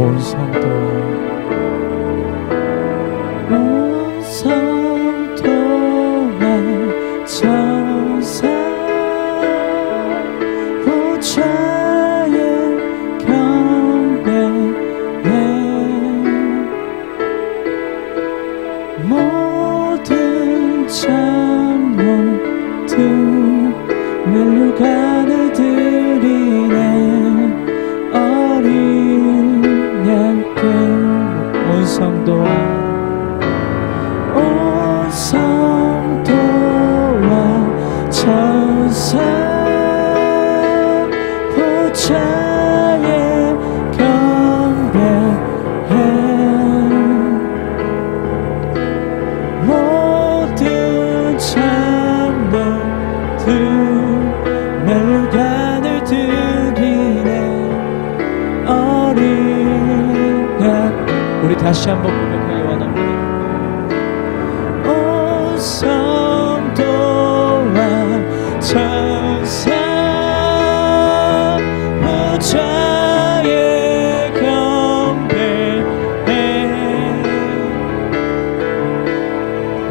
온 성도와 천사 보좌에 경배해 모든 장로들 멜루간을 드리네 어린 양께 온 성도와 천사 보좌에 경배해 모든 장로들 멜루간을 드리네 어린 양. 우리 다시 한번 고백하기 원합니다. 온 성도와 천사 보좌에 경배해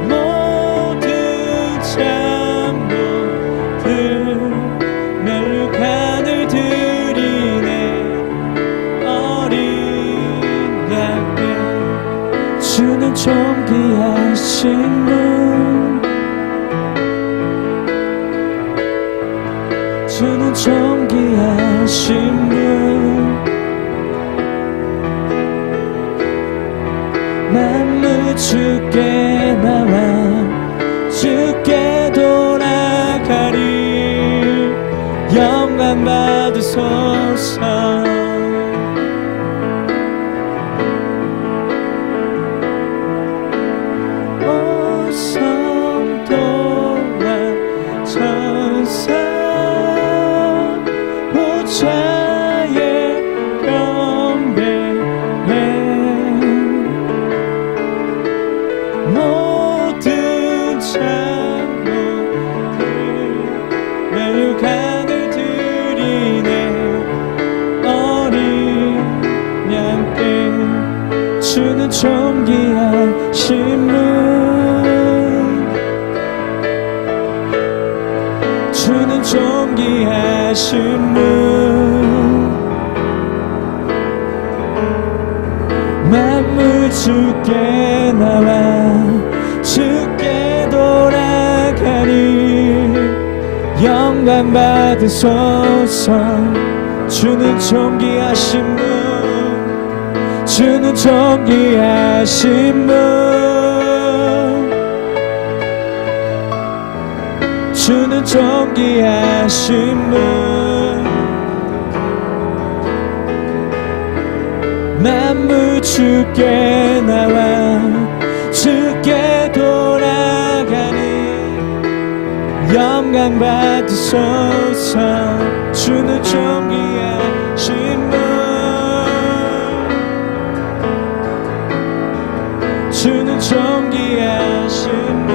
모든 장로들 멜루간을 드리네 어린 양께 주는 존귀하신 분 주는 존귀하신 분 만물 주께 나와 주께 돌아가리 영광 받으소서 오 성도와 천사 보좌에 경배해 모든 장로들 멜루간을 드리네 어린 양께 주는 존귀하신 분 주는 존귀하신 분 만물 주께 나와 주께 돌아가니 영광 받으소서 주는 존귀하신 분 주는 존귀하신 분 주는 존귀하신 분 만물 주께 나와 주께 돌아가니 영광 받으소서 주는 존귀하신 분 주는 존귀하신 분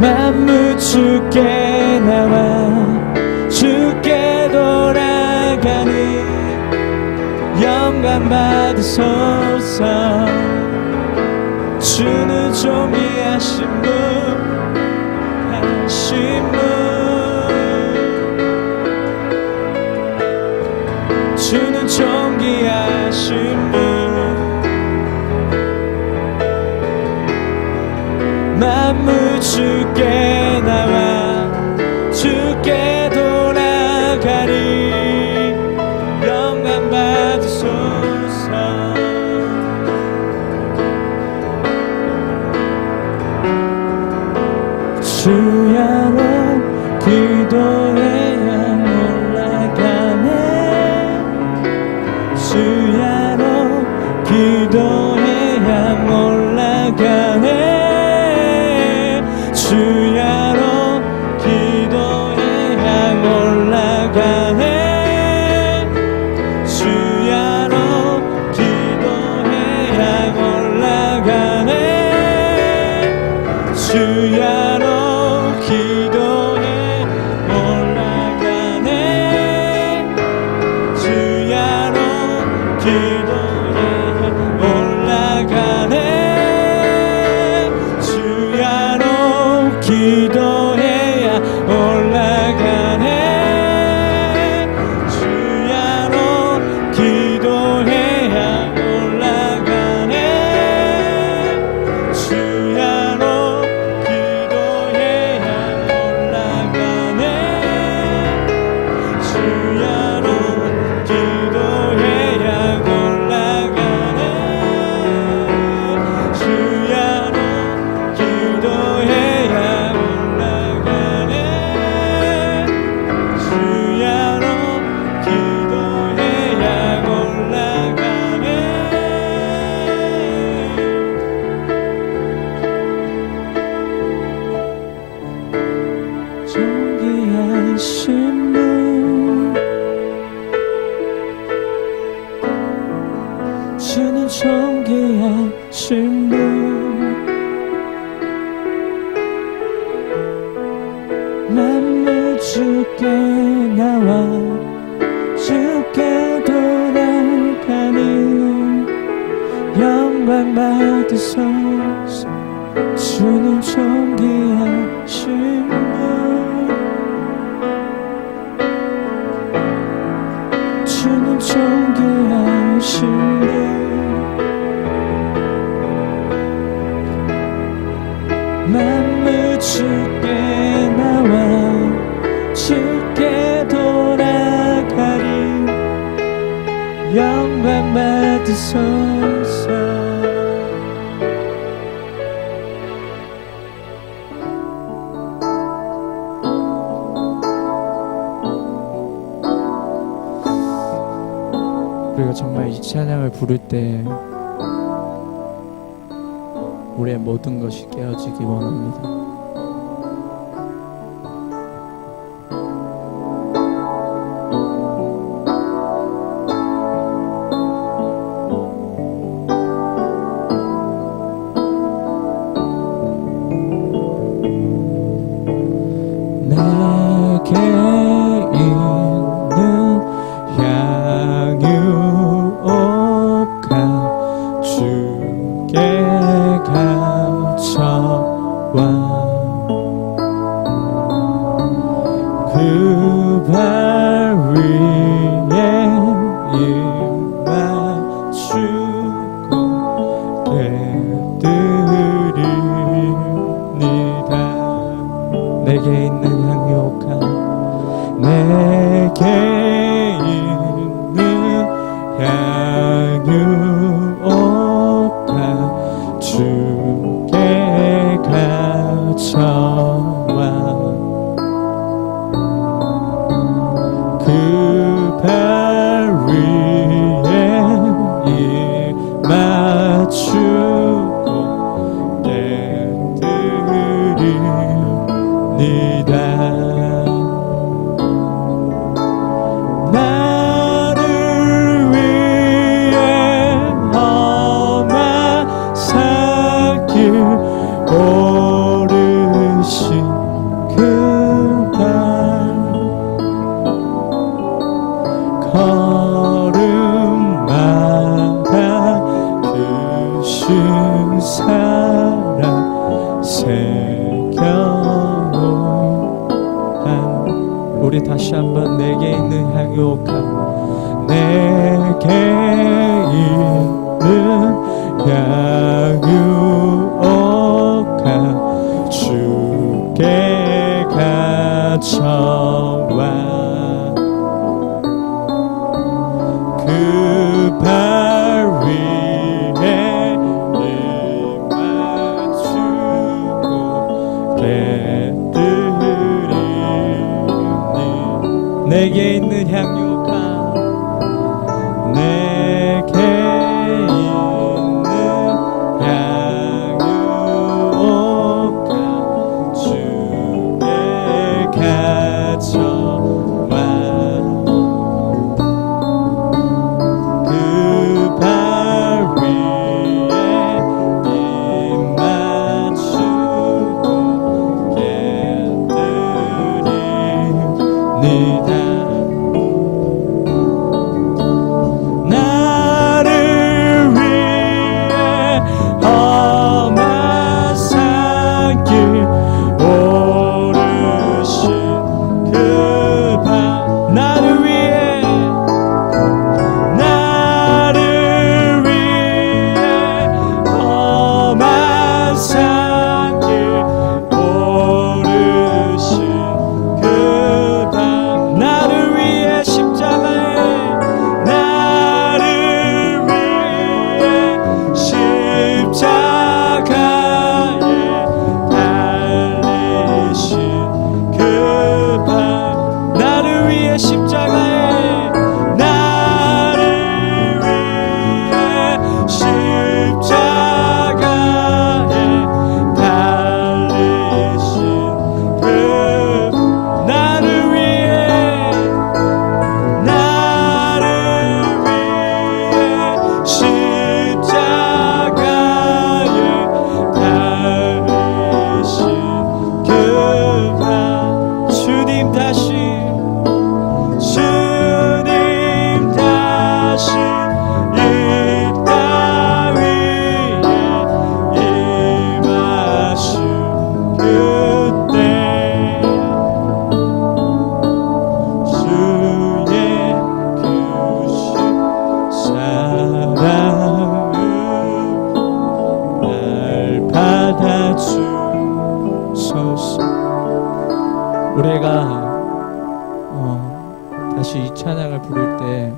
만물 주께 나와 주께 돌아가니 영광 받으소서 주는 존귀하신 분 하신 분 주는 존귀하신 분 만물 주께 나와 주께 돌아가리 영광 받으소서 주야로 기도해야 올라가네 주야로 기도해야 올라가네 주야 계신 분 주는 존귀하신 분 만물 주께 나와 주께 돌아가니 영광 받으소서 주는 존귀하신 분 주는 존귀하신 분 만물 주께 나와 주께 돌아가리 영광 받으소서 우리가 정말 이 찬양을 부를 때 우리의 모든 것이 깨어지기 원합니다. 내게 있는 향유옥과 주께 갇혀와 그 발 위에 입 맞추고 깨뜨리니다. 내게 있는 향유옥과 내게 있는 향유옥과 주께 갇혀와 그 발 위에 입 맞추고 깨뜨리니다. 나를 위해 험한 살길 오르신 그날 걸음마다 그 신사랑 새겨놓은 우리 다시 한번 내게 있는 향유옥과 내게 있는 향유옥과 주께 갇혀와 그 발 위에 입 맞추고 깨뜨리니 내게 있는 향유옥과 내게 있는 향유옥과 주께 갇혀와 그 발 위에 입 맞추고 깨뜨리니다. 나를 위해 험한 산길 오르신 그 발 나를 위해 험한 산길 오르신 그 발 나를 다시 이 찬양을 부를 때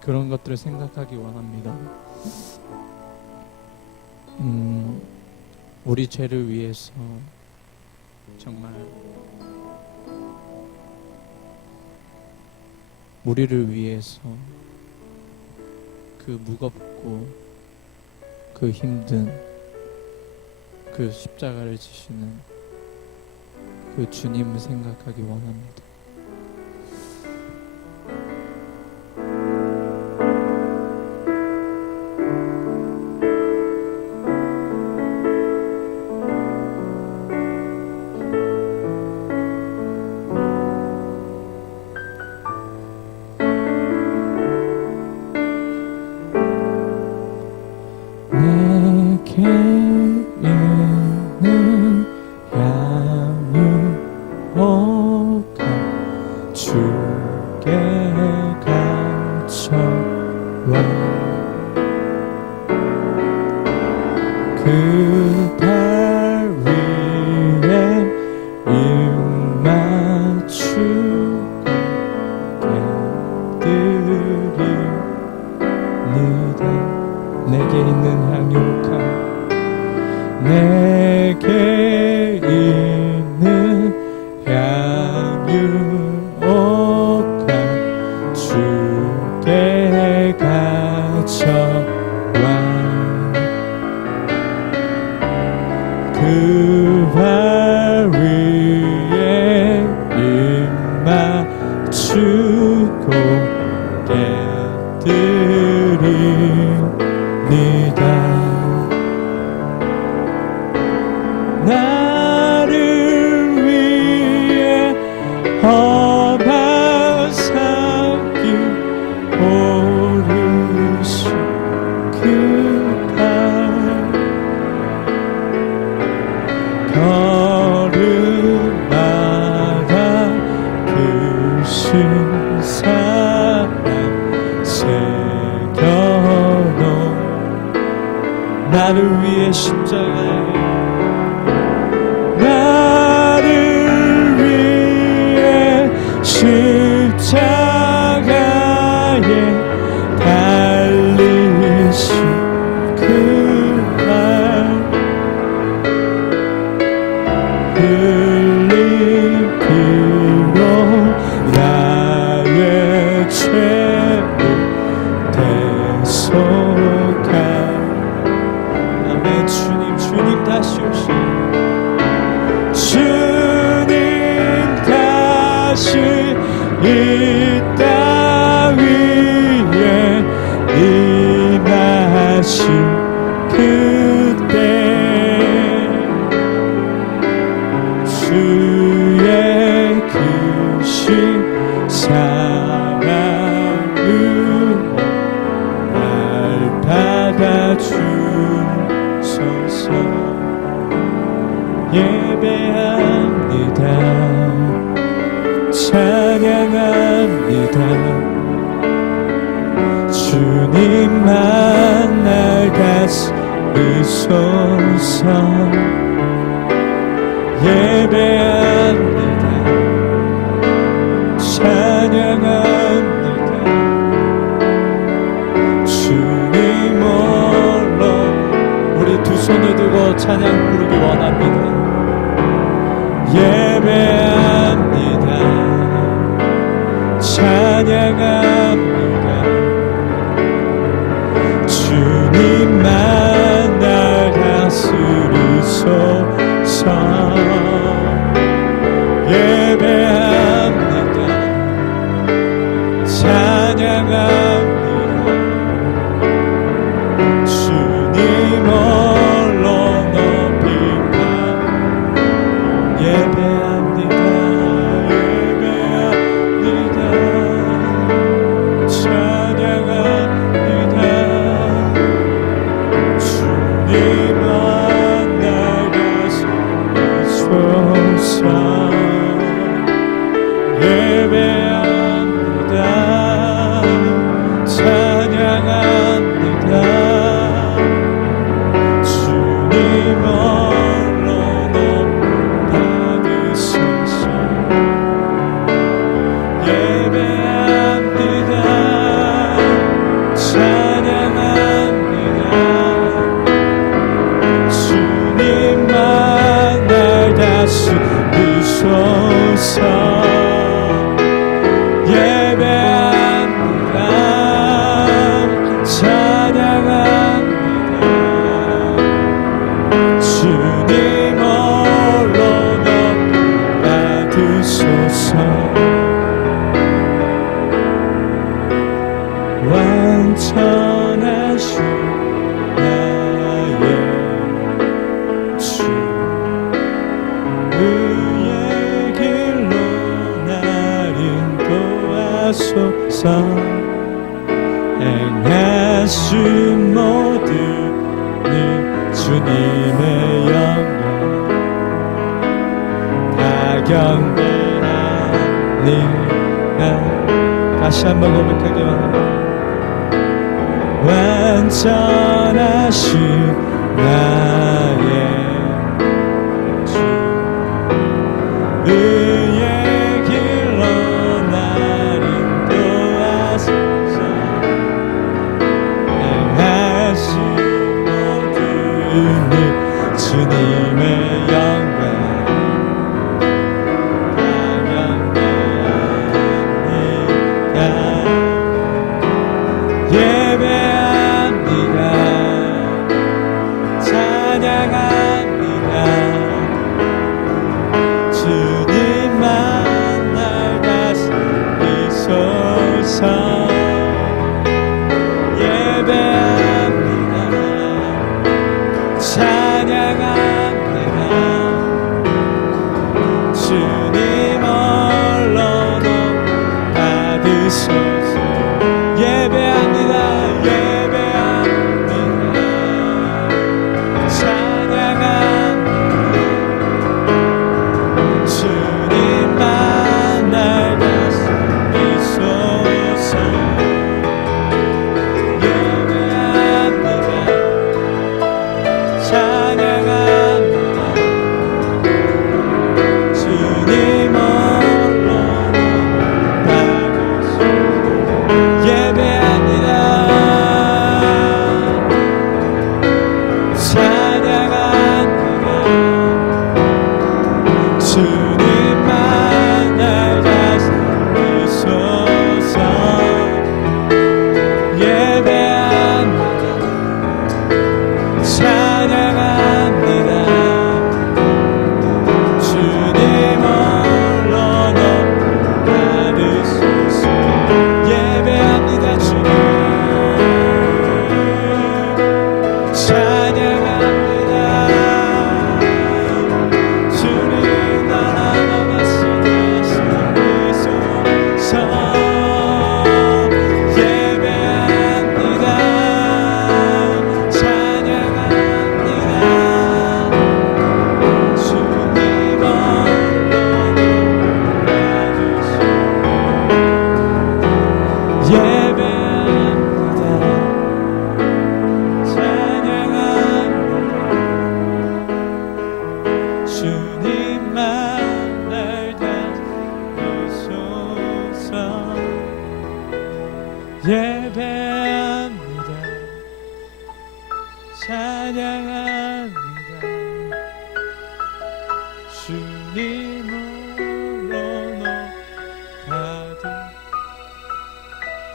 그런 것들을 생각하기 원합니다. 우리 죄를 위해서 정말 우리를 위해서 그 무겁고 그 힘든 그 십자가를 지시는 그 주님을 생각하기 원합니다. 내게 있는 양육어가 주께 갇혀와 그 발 위에 입 맞추고 깨뜨리니다. 내게 있는 향유가 내게 있는 향유가 주께 갇혀와 그 발 위에 입 맞추고 깨뜨리니다. 나를 위해 험한 산길 오르신 그 발 걸음마다 그 신사랑 새겨놓은 나를 위해 십자가에 나를 위해 십자가에 달리신 그 말 흘린 피로 나의 죄를 대속하. 아멘. 주님 다시 오시 주님 다시 이 땅 위에 임하신 그때 주의 크신 사랑으로 날 받아주소서. 예배합니다. 찬양합니다. 주님만 날 다스리소서. 예배합니다. 찬양합니다. 주님 홀로 우리 두 손을 들고 찬양 부르기 원합니다. 예배합니다. 찬양합니다. 주님만 날 다스리소서. 예배합니다. 찬양합니다. 주님 홀로 높이파. 예배합니다. 받으소서. 예배합니다. 찬양합니다. 주님 홀로 높이 받으소서. 완전하신 나의 주, 그의 길로 날 인도하소서. 행하신 모든 일 주님의 영광, 다 경배하리라. 다시 한번 고백하게 원합니다. 완전하신 나의 주, 의의 길로 날 인도하소서. 행하신 모든 일 주님의 영광, 다 경배합니다. 예배합니다. 찬양합니다. 주님만 날 다스리소서. 예배합니다. 찬양합니다. 주님 홀로 높이 받으소서. 예배합니다. 예배합니다. 찬양합니다. 주님만 날 다스리소서. 예배합니다. 찬양합니다. 주님 홀로 받으소서. 예배합니다. 찬양합니다. 주님만 날 다스리소서. 예배합니다. 찬양합니다. 주님 홀로 높이 받으소서. 예배합니다. 주님 찬양합니다. 주님 나라가 말씀하시소서. 예배합니다. 찬양합니다. 주님 홀로 받으소서. 예배합니다. 찬양합니다. 주님만 날 다스리소서. 예배합니다. 찬양합니다. 주님 홀로 높이 받으.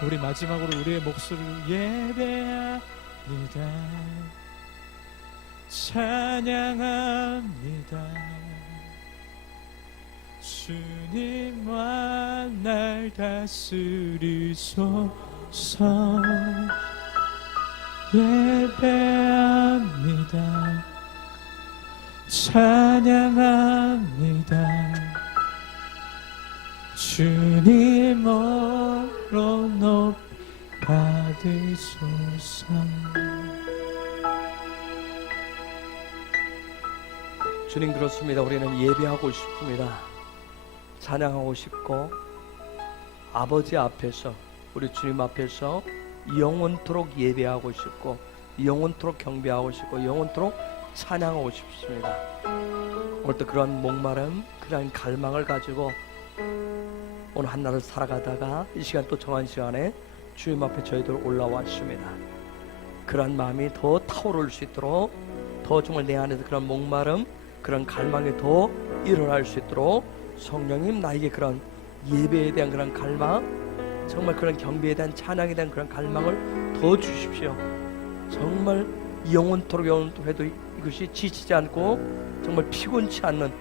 우리 마지막으로 우리의 목소리를 예배합니다. 찬양합니다. 주님과 날 다스리소서. 예배합니다. 찬양합니다. 주님 홀로 높이 받으소서. 주님, 그렇습니다. 우리는 예배하고 싶습니다. 찬양하고 싶고 아버지 앞에서, 우리 주님 앞에서 영원토록 예배하고 싶고 영원토록 경배하고 싶고 영원토록 찬양하고 싶습니다. 오늘도 그런 목마름, 그런 갈망을 가지고 오늘 한날을 살아가다가 이 시간 또 정한 시간에 주님 앞에 저희들 올라왔습니다. 그런 마음이 더 타오를 수 있도록, 더 정말 내 안에서 그런 목마름, 그런 갈망이 더 일어날 수 있도록 성령님 나에게 그런 예배에 대한 그런 갈망, 정말 그런 경배에 대한 찬양에 대한 그런 갈망을 더 주십시오. 정말 영원토록 해도 이것이 지치지 않고 정말 피곤치 않는,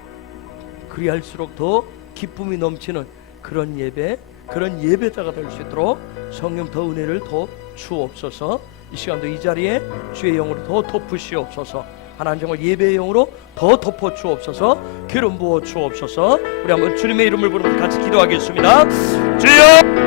그리할수록 더 기쁨이 넘치는 그런 예배, 그런 예배자가 될 수 있도록 성령 더 은혜를 더 주옵소서. 이 시간도 이 자리에 주의 영으로 더 덮으시옵소서. 하나님 정말 예배의 영으로 더 덮어 주옵소서. 기름 부어 주옵소서. 우리 한번 주님의 이름을 부르면서 같이 기도하겠습니다. 주여!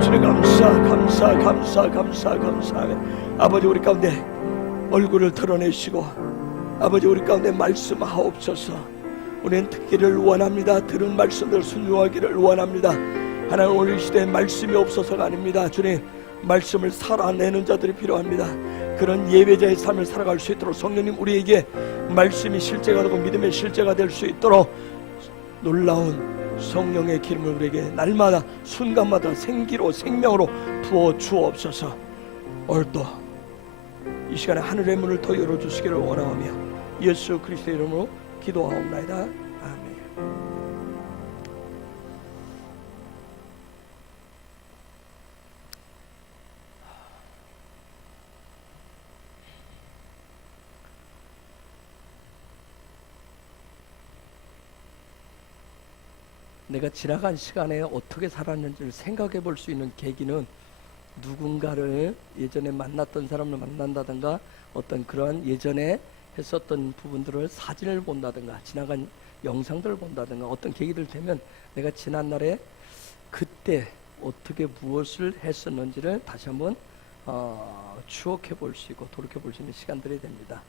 주님 감사. 아버지 우리 가운데 얼굴을 드러내시고 아버지 우리 가운데 말씀하옵소서. 우리는 듣기를 원합니다. 들은 말씀을 순종하기를 원합니다. 하나님 오늘 이 시대에 말씀이 없어서가 아닙니다. 주님 말씀을 살아내는 자들이 필요합니다. 그런 예배자의 삶을 살아갈 수 있도록 성령님 우리에게 말씀이 실제가 되고 믿음의 실제가 될 수 있도록 놀라운 성령의 기름을 우리에게 날마다 순간마다 생기로 생명으로 부어 주옵소서. 오늘도 이 시간에 하늘의 문을 더 열어주시기를 원하오며 예수 그리스도의 이름으로 기도하옵나이다. 아멘. 내가 지나간 시간에 어떻게 살았는지를 생각해 볼 수 있는 계기는 누군가를 예전에 만났던 사람을 만난다든가 어떤 그러한 예전에 했었던 부분들을 사진을 본다든가 지나간 영상들을 본다든가 어떤 계기들 되면 내가 지난날에 그때 어떻게 무엇을 했었는지를 다시 한번 추억해 볼 수 있고 돌이켜 볼 수 있는 시간들이 됩니다.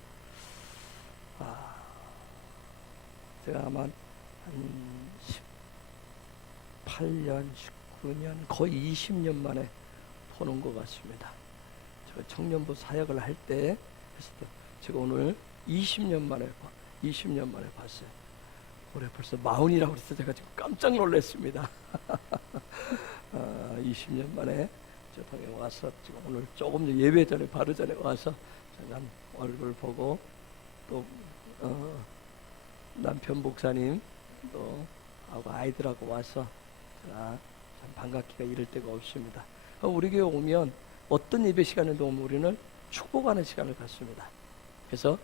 제가 아마 한 18년, 19년, 거의 20년 만에 보는 것 같습니다. 제가 청년부 사역을 할 때 했을 때 제가 오늘 20년 만에 봤어요. 올해 벌써 40이라고 그래서 제가 지금 깜짝 놀랐습니다. 20년 만에 저 방에 와서 지금 오늘 조금 전 예배 전에 바로 전에 와서 잠깐 얼굴 보고 또 남편 목사님 또 하고 아이들하고 와서 참 반갑기가 이를 데가 없습니다. 우리 교회 오면 어떤 예배 시간에도 오면 우리는 축복하는 시간을 갖습니다. 그래서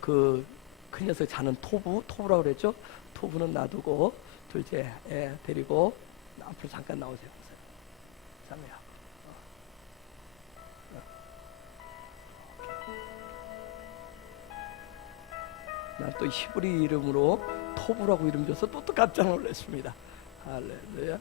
그 큰 녀석 자는 토부라고 그랬죠. 토부는 놔두고 둘째 애 데리고 앞으로 잠깐 나오세요. 자매야. 난 또 히브리 이름으로 토부라고 이름 줘서 또 깜짝 놀랐습니다. 할렐루야.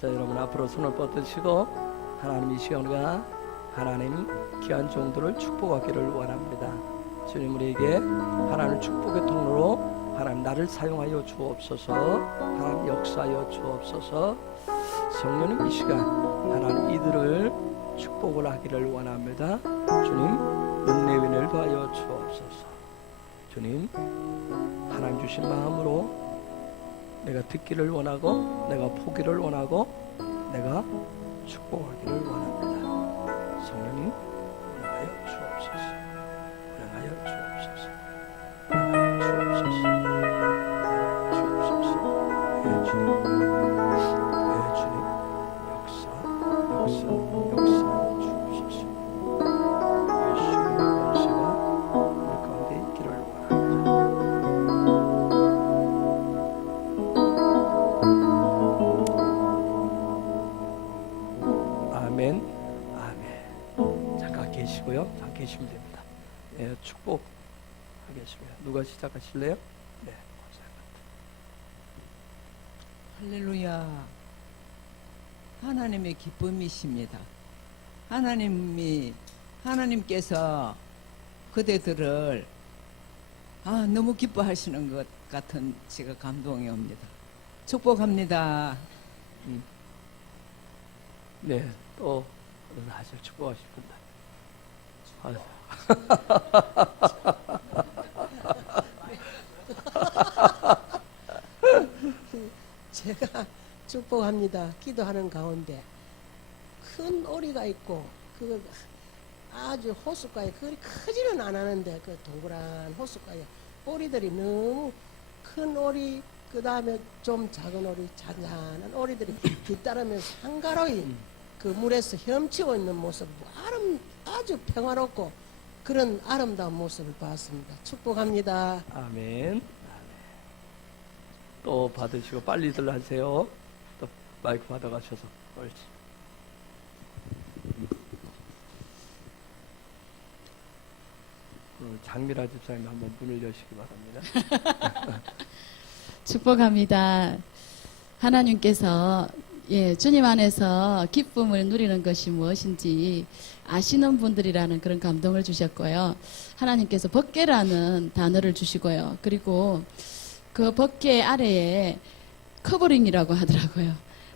자, 여러분 앞으로 손을 뻗으시고 하나님 이 시간과 하나님 귀한 종들을 축복하기를 원합니다. 주님 우리에게 하나님 축복의 통로로 하나님 나를 사용하여 주옵소서. 하나님 역사하여 주옵소서. 성령님 이 시간 하나님 이들을 축복을 하기를 원합니다. 주님 은혜윈을 더하여 주옵소서. 주님 하나님 주신 마음으로 내가 듣기를 원하고 내가 보기를 원하고 내가 축복하기를 원합니다. 성령님 운행하여 주옵소서. 운행하여 주옵소서. 운행하여 주옵소서. 예 주님, 예 주님, 역사 주옵소서. 예수의 권세가 우리 가운데 있기를 원합니다. 아멘. 잠깐 계시고요. 잠깐 계시면 됩니다. 예, 축복하겠습니다. 누가 시작하실래요? 네. 할렐루야. 하나님의 기쁨이십니다. 하나님께서 그대들을 너무 기뻐하시는 것 같은 제가 감동이 옵니다. 축복합니다. 네, 또 아주 축복하실 분다. 제가 축복합니다. 기도하는 가운데 큰 오리가 있고 그 아주 호숫가에 그리 크지는 않았는데 그 동그란 호숫가에 오리들이 너무 큰 오리 그 다음에 좀 작은 오리 잔잔한 오리들이 뒤따르면서 한가로이 그 물에서 헤엄치고 있는 모습 아주 평화롭고 그런 아름다운 모습을 봤습니다. 축복합니다. 아멘. 또 받으시고 빨리들 하세요. 또 마이크 받아가셔서 옳지. 장미라 집사님 한번 문을 여시기 바랍니다. 축복합니다. 하나님께서 주님 안에서 기쁨을 누리는 것이 무엇인지 아시는 분들이라는 그런 감동을 주셨고요. 하나님께서 법궤라는 단어를 주시고요. 그리고 그 법궤 아래에 커버링이라고 하더라고요.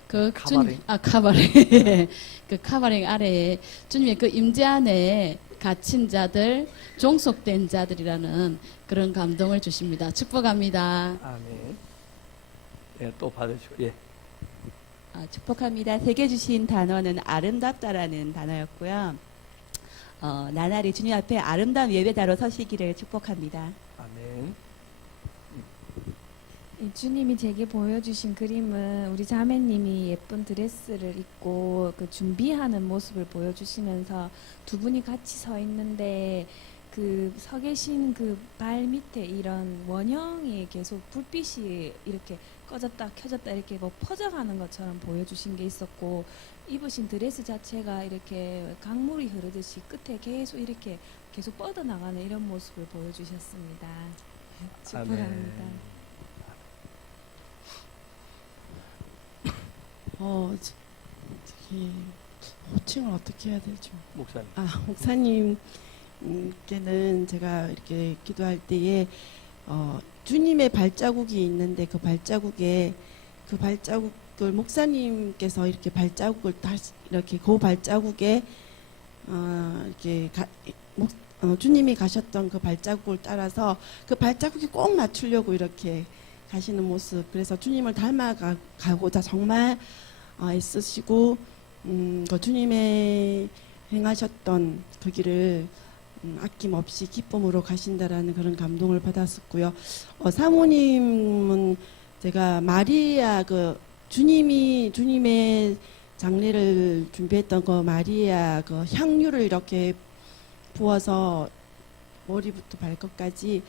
그 카바링? 카바링. 그 카바링 아래에 주님의 그 임재 안에 갇힌 자들, 종속된 자들이라는 그런 감동을 주십니다. 축복합니다. 아멘. 예, 또 받으시고 예. 축복합니다. 제게 주신 단어는 아름답다라는 단어였고요. 나날이 주님 앞에 아름다운 예배자로 서시기를 축복합니다. 아멘. 주님이 제게 보여주신 그림은 우리 자매님이 예쁜 드레스를 입고 그 준비하는 모습을 보여주시면서 두 분이 같이 서 있는데 그 서 계신 그 발 밑에 이런 원형이 계속 불빛이 이렇게 꺼졌다 켜졌다 이렇게 뭐 퍼져가는 것처럼 보여주신 게 있었고, 입으신 드레스 자체가 이렇게 강물이 흐르듯이 끝에 계속 이렇게 계속 뻗어나가는 이런 모습을 보여주셨습니다. 축복합니다. 저기 호칭을 어떻게 해야 되죠? 목사님. 목사님께는 제가 이렇게 기도할 때에 주님의 발자국이 있는데 그 발자국을 목사님께서 이렇게 발자국을 이렇게 그 발자국에 주님이 가셨던 그 발자국을 따라서 그 발자국이 꼭 맞추려고 이렇게 가시는 모습, 그래서 주님을 닮아가고자 정말 애쓰시고 그 주님의 행하셨던 그 길을 아낌없이 기쁨으로 가신다라는 그런 감동을 받았었고요. 사모님은 제가 마리아 그 주님의 장례를 준비했던 그 마리아 그 향유를 이렇게 부어서 머리부터 발끝까지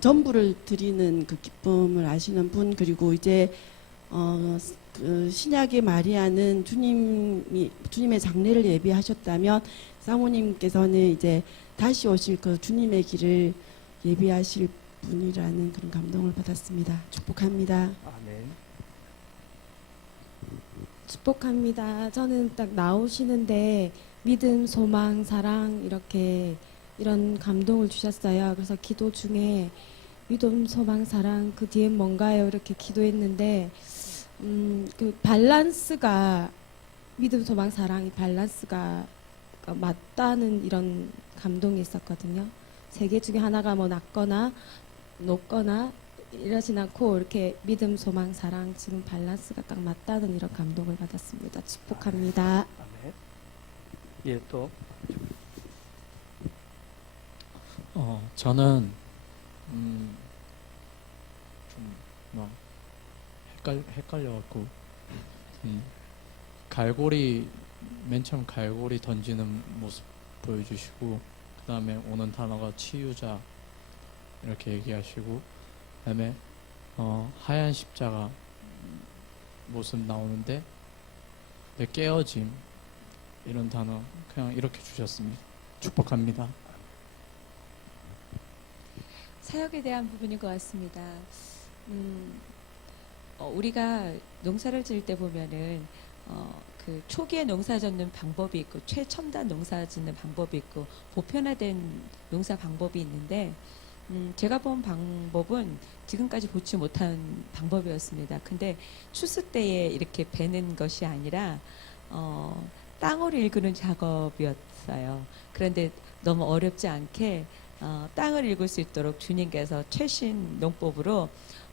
전부를 드리는 그 기쁨을 아시는 분, 그리고 이제 그 신약의 마리아는 주님의 장례를 예비하셨다면 사모님께서는 이제 다시 오실 그 주님의 길을 예비하실 분이라는 그런 감동을 받았습니다. 축복합니다. 아멘. 축복합니다. 저는 딱 나오시는데 믿음, 소망, 사랑 이런 감동을 주셨어요. 그래서 기도 중에 믿음, 소망, 사랑 그 뒤엔 뭔가요? 이렇게 기도했는데 그 밸런스가 믿음, 소망, 사랑이 밸런스가 맞다는 이런 감동이 있었거든요. 세 개 중에 하나가 뭐 낮거나 높거나 이러진 않고 이렇게 믿음, 소망, 사랑 지금 밸런스가 딱 맞다는 이런 감동을 받았습니다. 축복합니다. 아멘. 예, 또 저는 좀뭐 헷갈려갖고 맨 처음 갈고리 던지는 모습 보여주시고, 그 다음에 오는 단어가 치유자 이렇게 얘기하시고, 그 다음에 하얀 십자가 모습 나오는데 깨어짐 이런 단어 그냥 이렇게 주셨습니다. 축복합니다. 사역에 대한 부분인 것 같습니다. 우리가 농사를 지을 때 보면은 그 초기에 농사 짓는 방법이 있고 최첨단 농사 짓는 방법이 있고 보편화된 농사 방법이 있는데 제가 본 방법은 지금까지 보지 못한 방법이었습니다. 근데 추수 때에 이렇게 베는 것이 아니라 땅을 일구는 작업이었어요. 그런데 너무 어렵지 않게 땅을 일굴 수 있도록 주님께서 최신 농법으로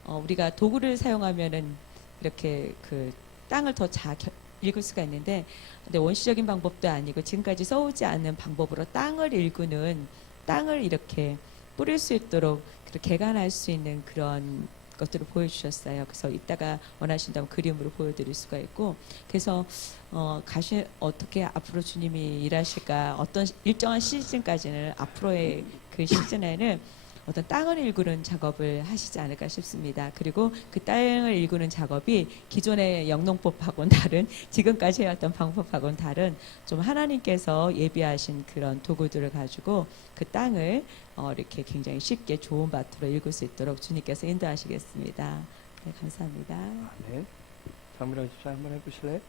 우리가 도구를 사용하면은 이렇게 그 땅을 더 잘 일굴 수가 있는데, 근데 원시적인 방법도 아니고 지금까지 써오지 않은 방법으로 땅을 일구는, 땅을 이렇게 뿌릴 수 있도록 그렇게 개간할 수 있는 그런 것들을 보여주셨어요. 그래서 이따가 원하신다면 그림으로 보여드릴 수가 있고, 그래서 어떻게 앞으로 주님이 일하실까, 어떤 일정한 시즌까지는 앞으로의 그 시즌에는 어떤 땅을 일구는 작업을 하시지 않을까 싶습니다. 그리고 그 땅을 일구는 작업이 기존의 영농법하고는 다른, 지금까지 해왔던 방법하고는 다른 좀 하나님께서 예비하신 그런 도구들을 가지고 그 땅을 이렇게 굉장히 쉽게 좋은 밭으로 일굴 수 있도록 주님께서 인도하시겠습니다. 네, 감사합니다. 네. 장미라 집사 한번 해보실래요?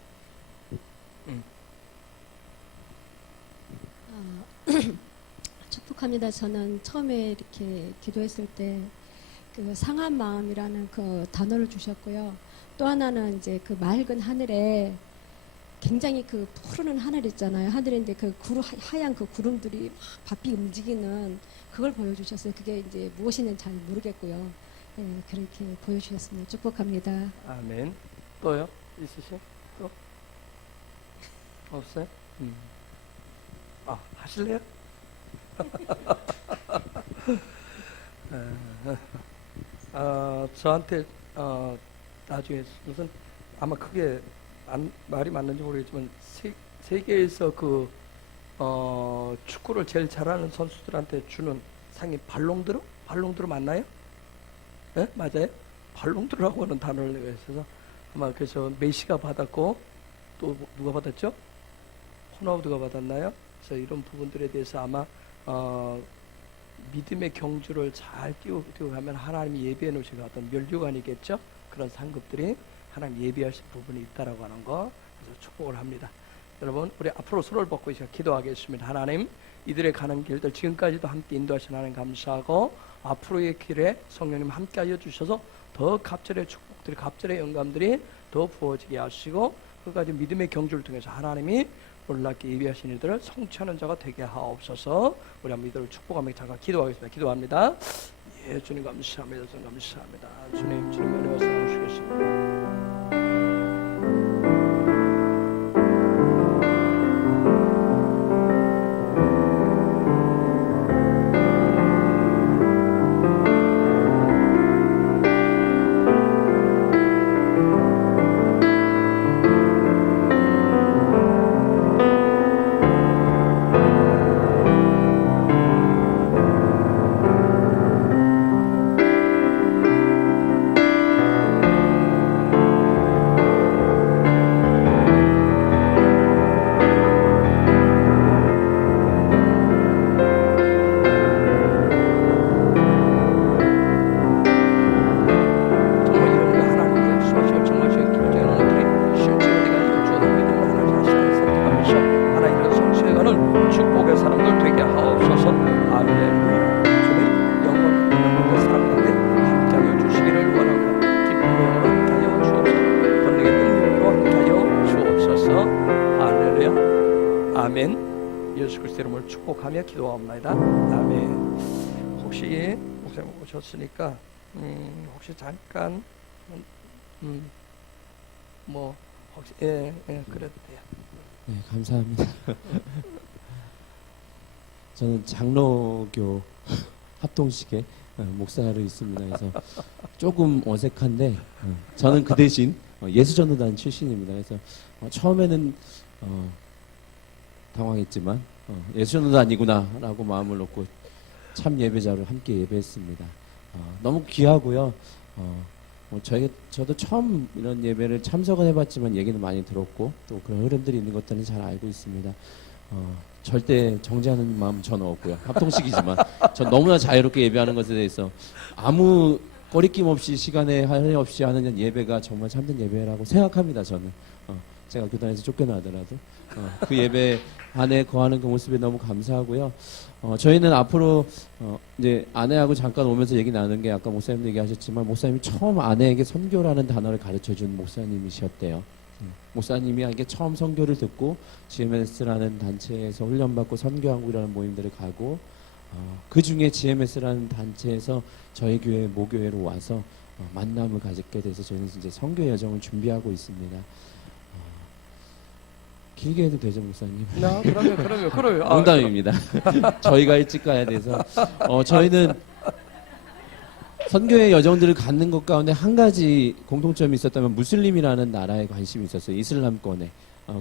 축복합니다. 저는 처음에 이렇게 기도했을 때 그 상한 마음이라는 그 단어를 주셨고요. 또 하나는 이제 그 맑은 하늘에 굉장히 그 푸르는 하늘 있잖아요. 하늘인데 그 하얀 그 구름들이 막 바삐 움직이는 그걸 보여주셨어요. 그게 이제 무엇인지는 잘 모르겠고요. 네, 그렇게 보여주셨습니다. 축복합니다. 아멘. 또요? 있으세요? 또? 없어요? 하실래요? 저한테 나중에 무슨 아마 그게 말이 맞는지 모르겠지만 세계에서 그 축구를 제일 잘하는 선수들한테 주는 상이 발롱드로? 발롱드로 맞나요? 네? 맞아요? 발롱드로라고 하는 단어를 내가 있어서 아마 그래서 메시가 받았고 또 누가 받았죠? 호나우두가 받았나요? 그래서 이런 부분들에 대해서 아마 믿음의 경주를 잘 띄우고 가면 하나님이 예비해 놓으신 어떤 면류관이겠죠? 그런 상급들이 하나님 예비하신 부분이 있다라고 하는 거 그래서 축복을 합니다. 여러분 우리 앞으로 손을 뻗고 제가 기도하겠습니다. 하나님 이들의 가는 길들 지금까지도 함께 인도하신 하나님 감사하고 앞으로의 길에 성령님 함께하여 주셔서 더 갑절의 축복들이 갑절의 영감들이 더 부어지게 하시고 그까지 믿음의 경주를 통해서 하나님이 놀랍게 예비하신 이들을 성취하는 자가 되게 하옵소서. 우리 한번 이들을 축복하며 잠깐 기도하겠습니다. 기도합니다. 예, 주님 감사합니다. 주님 감사합니다. 주님 은혜와 사랑 주시겠습니다. 축복의 사람들 되게 하옵소서. 할렐루야. 주님 영원 그 사람들에게 함께하여 주시기를 원하고 기쁨으로 함께하여 주옵소서. 번능의 능력으로 함께하여 주옵소서. 할렐루야. 아멘. 예수 그리스도 이름으로 축복하며 기도합니다. 아멘. 혹시 목사님 오셨으니까 혹시 잠깐 뭐 혹시 그래도 돼요. 네, 감사합니다. 저는 장로교 합동식에 목사로 있습니다. 그래서 조금 어색한데 저는 그 대신 예수전도단 출신입니다. 그래서 처음에는 당황했지만 예수전도단이구나라고 마음을 놓고 참 예배자로 함께 예배했습니다. 너무 귀하고요. 저도 처음 이런 예배를 참석은 해봤지만 얘기는 많이 들었고 또 그런 흐름들이 있는 것들은 잘 알고 있습니다. 절대 정죄하는 마음 저는 없고요. 합동식이지만 전 너무나 자유롭게 예배하는 것에 대해서 아무 거리낌 없이 시간에 할애 없이 하는 예배가 정말 참된 예배라고 생각합니다. 저는 제가 교단에서 쫓겨나더라도 그 예배 안에 거하는 그 모습에 너무 감사하고요. 저희는 앞으로 이제 아내하고 잠깐 오면서 얘기 나눈 게 아까 목사님 얘기하셨지만 목사님이 처음 아내에게 선교라는 단어를 가르쳐준 목사님이셨대요. 목사님이 이게 처음 선교를 듣고 GMS라는 단체에서 훈련받고 선교한국이라는 모임들을 가고 그 중에 GMS라는 단체에서 저희 교회 모교회로 와서 만남을 가지게 돼서 저희는 이제 선교 여정을 준비하고 있습니다. 길게 해도 되죠, 목사님? 그럼요. 농담입니다. 저희가 일찍 가야 돼서 저희는 선교의 여정들을 갖는 것 가운데 한 가지 공통점이 있었다면 무슬림이라는 나라에 관심이 있었어요. 이슬람권에.